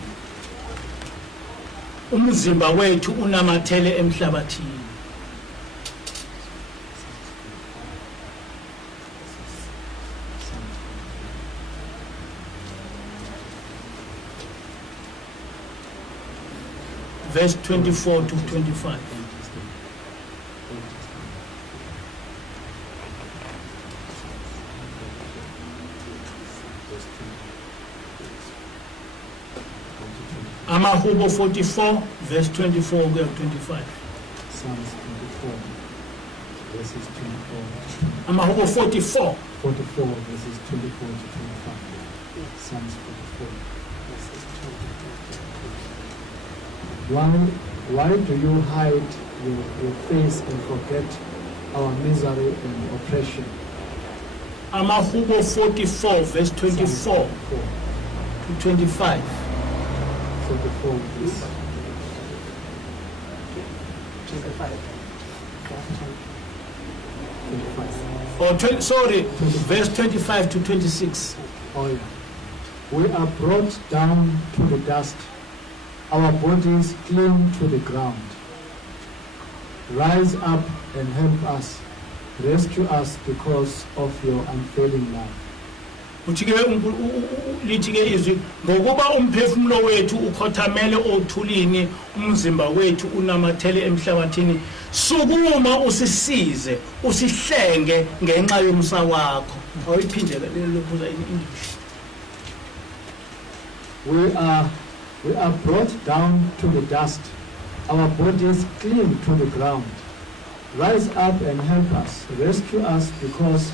Umzimba wethu unamathele emhlabathini. Verse 24 to 25. Amahubo 44 verse 24 to 25. Psalms 24, verses 24. Amahubo 44 44, verses 24 to 25. Psalms 44, verses 24. Why do you hide your face and forget our misery and oppression? Amahubo 44 verse 24 to 25. 44, please. 25. 25. Verse 25 to 26. Oh, yeah. We are brought down to the dust, our bodies cling to the ground. Rise up and help us. Rescue us because of your unfailing love. Lithi-ke izwi ngokuba umphefumulo wethu ukhothamele othulini umzimba wethu unamathele emhlabathini sukuma usisize usihlenge ngenxa yomsa wakho ayiphindele lokhuza in English. We are brought down to the dust, our bodies cling to the ground. Rise up and help us. Rescue us because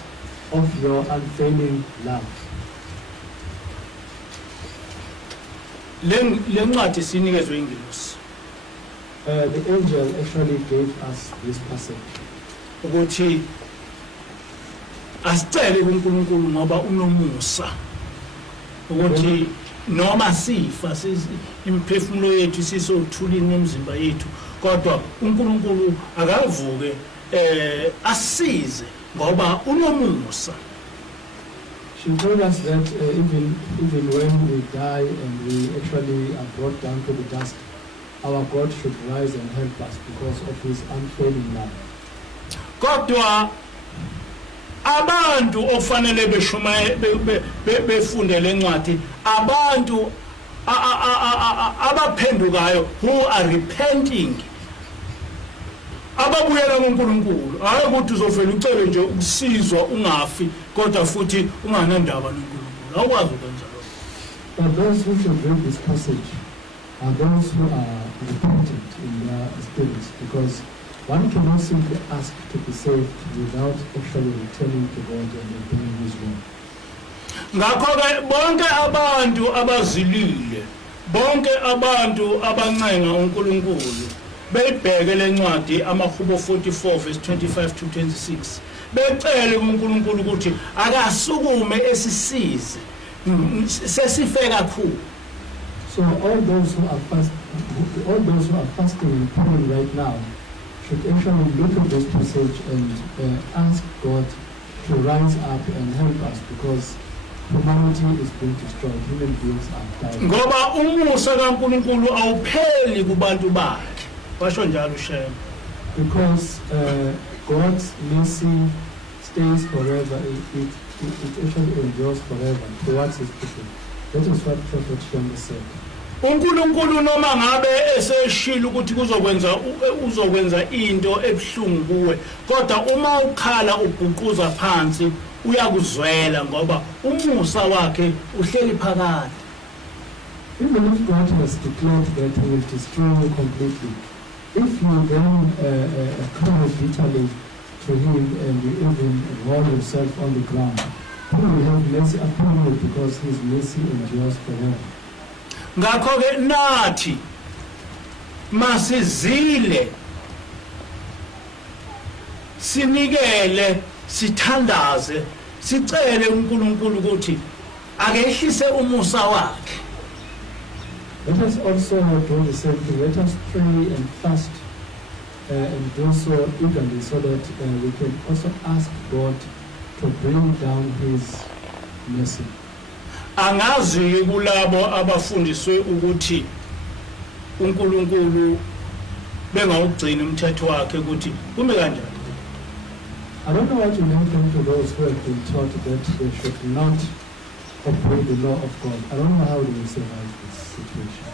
of your unfailing love. Le ncwadi sinikezwe ingilosi. The angel actually gave us this passage. ukuthi asicele kuNkulunkulu ngoba unomusa ukuthi noma sifa imphefumulo yethu sisothulini emzimba yethu kodwa uNkulunkulu akavuke asize ngoba unomusa. She told us that even when we die and we actually are brought down to the dust, our God should rise and help us because of his unfailing love. Kodwa abantu ofanele befunde lencwadi abantu abaphendukayo who are repenting ababuyela kuNkulunkulu hayi ukuthi uzofela ucele nje ukusizwa ungafi kodwa futhi unganandaba noNkulunkulu awukwazi ukwenza lokho. But those who should read this passage are those who are repentant in their spirits, because one cannot simply ask to be saved without actually returning to God and obeying his word. Ngakho-ke bonke abantu abazilile bonke abantu abancenga uNkulunkulu beyibheke lencwadi amaHubo 44 verse 25 to 26 becele kuNkulunkulu ukuthi akasukume esisize sesife kakhulu. So all those who are fasting and praying right now should actually look at this passage and ask God to rise up and help us, because humanity is being destroyed. Human beings are dying. Ngoba umusa kaNkulunkulu awupheli kubantu bakhe. Basho njalo Shem. Because God's mercy stays forever. It actually endures forever towards his people. That is what Prophet Shem said. uNkulunkulu noma ngabe eseshila ukuthi uzokwenza into ebhlungu kuwe kodwa uma ukhala ubhuquza phansi uyakuzwela ngoba umusa wakhe uhleli phakade. Even if God has declared that he will destroy you completely, if you then cry bitterly to him and you even roll yourself on the ground, he will have mercy upon you because his mercy endures forever. Ngakho-ke nathi masizile sinikele sithandaze sicele uNkulunkulu ukuthi akehlise umusa wakhe. Let us also do the same thing. Let us pray and fast and do so eagerly, so that we can also ask God to bring down his mercy. Angazi kulabo abafundiswe ukuthi uNkulunkulu bengawugcina umthetho wakhe ukuthi kume kanjani. I don't know what will happen to those who have been taught that they should not obey the law of God. I don't know how they will survive this situation.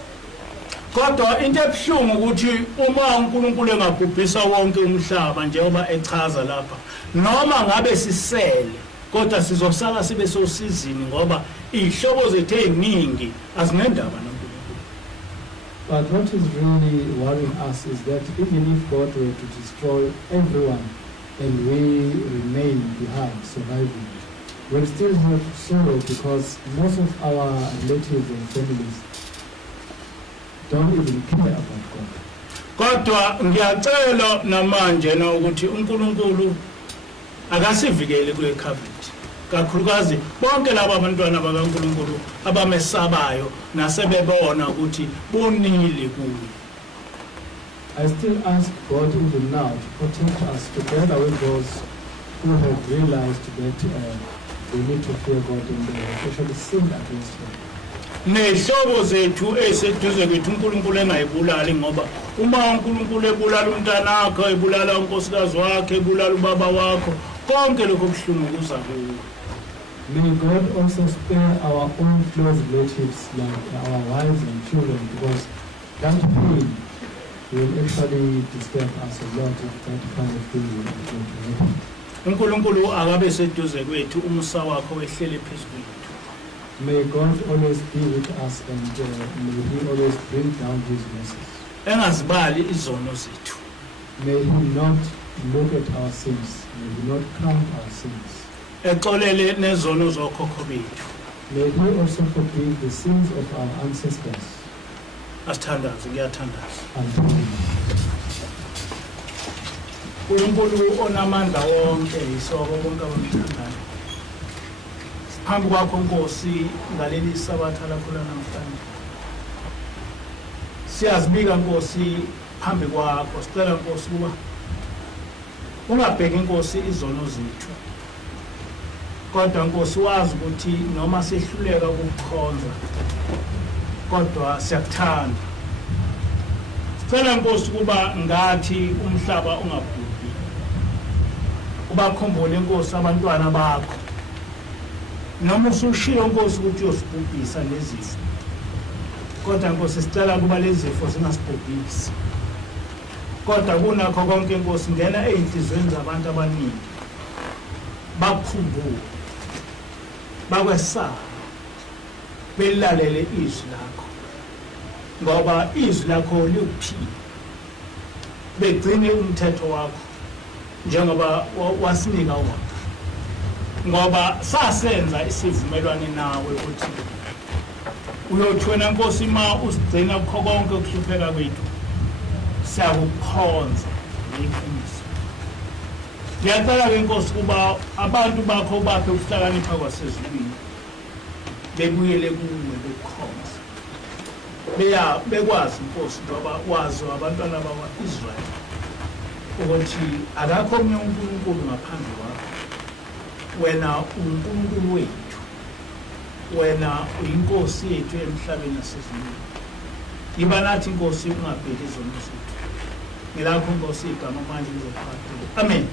Kodwa into ebhlungu ukuthi uma uNkulunkulu engabhubhisa wonke umhlaba njengoba echaza lapha noma ngabe sisele kodwa sizosala sibe sosizini ngoba ihlobo zethu eziningi azinendaba noNkulunkulu. But what is really worrying us is that even if God were to destroy everyone and we remain behind surviving, we'll still have sorrow because most of our relatives and families don't even care about God. Kodwa ngiyacela namanje na ukuthi uNkulunkulu akasivikele kule COVID. Kakhulukazi bonke laba abantwana bakaNkulunkulu abamesabayo nasebebona ukuthi bonile kuye. I still ask God even now to protect us together with those who have realized that they need to fear God and they have actually sinned against him. Nehlobo zethu eseduze kwethu uNkulunkulu engayibulali ngoba uma uNkulunkulu ebulala umntana wakhe ebulala unkosikazi wakhe ebulala ubaba wakho konke lokho kuhlungu kuza kuwe. May God also spare our own close relatives like our wives and children, because that pain will actually disturb us a lot if that kind of thing will happen. uNkulunkulu akabe seduze kwethu umusa wakhe wehlele phezulu. May God always be with us and may he always bring down his mercies. Engazibali izono zethu. May he not look at our sins. May he not count our sins. Exolele nezono zokhokho bethu. May he also forgive the sins of our ancestors. Asithandaze, ngiyathandaza. Ntombi. uNkulunkulu onamandla wonke isoko bonke abamthandayo. Phambi kwakho Nkosi ngaleli sabatha lakho namhlanje. Siyazibika Nkosi phambi kwakho, sicela Nkosi kuba ungabheki Nkosi izono zethu. Kodwa Nkosi wazi ukuthi noma sehluleka ukukhonza kodwa siyakuthanda. Sicela Nkosi kuba ngathi umhlaba ungabhubhi. Ubakhumbule Nkosi abantwana bakho. Noma usushiye Nkosi ukuthi uyosibhubhisa lezifo. Kodwa Nkosi sicela kuba lezi zifo zingasibhubhisi. Kodwa kunakho konke Nkosi ngena ezinhlizweni zabantu abaningi. Bakhumbule. Bakwesaba. Belalele izwi lakho. Ngoba izwi lakho liwuphila. Begcine umthetho wakho njengoba wasinika wona. Ngoba sasenza isivumelwano nawe ukuthi uyothwena Nkosi ma usigcina kukho konke ukuhlupheka kwethu. Siyakukhonza ngeqiniso. Ngiyacela ke Nkosi kuba abantu bakho baphe ukuhlakanipha kwasezulwini. Bebuyele kuwe bekukhonza. Bekwazi Nkosi ngoba wazi abantwana bakwa-Israyeli ukuthi akakho omnye uNkulunkulu ngaphandle kwakho. Wena uNkulunkulu wethu. Wena uyinkosi yethu emhlabeni nasezulwini. Yiba nathi Nkosi ungabheki izono zethu. Ngilakho Nkosi igama manje lizophakathi. Amen.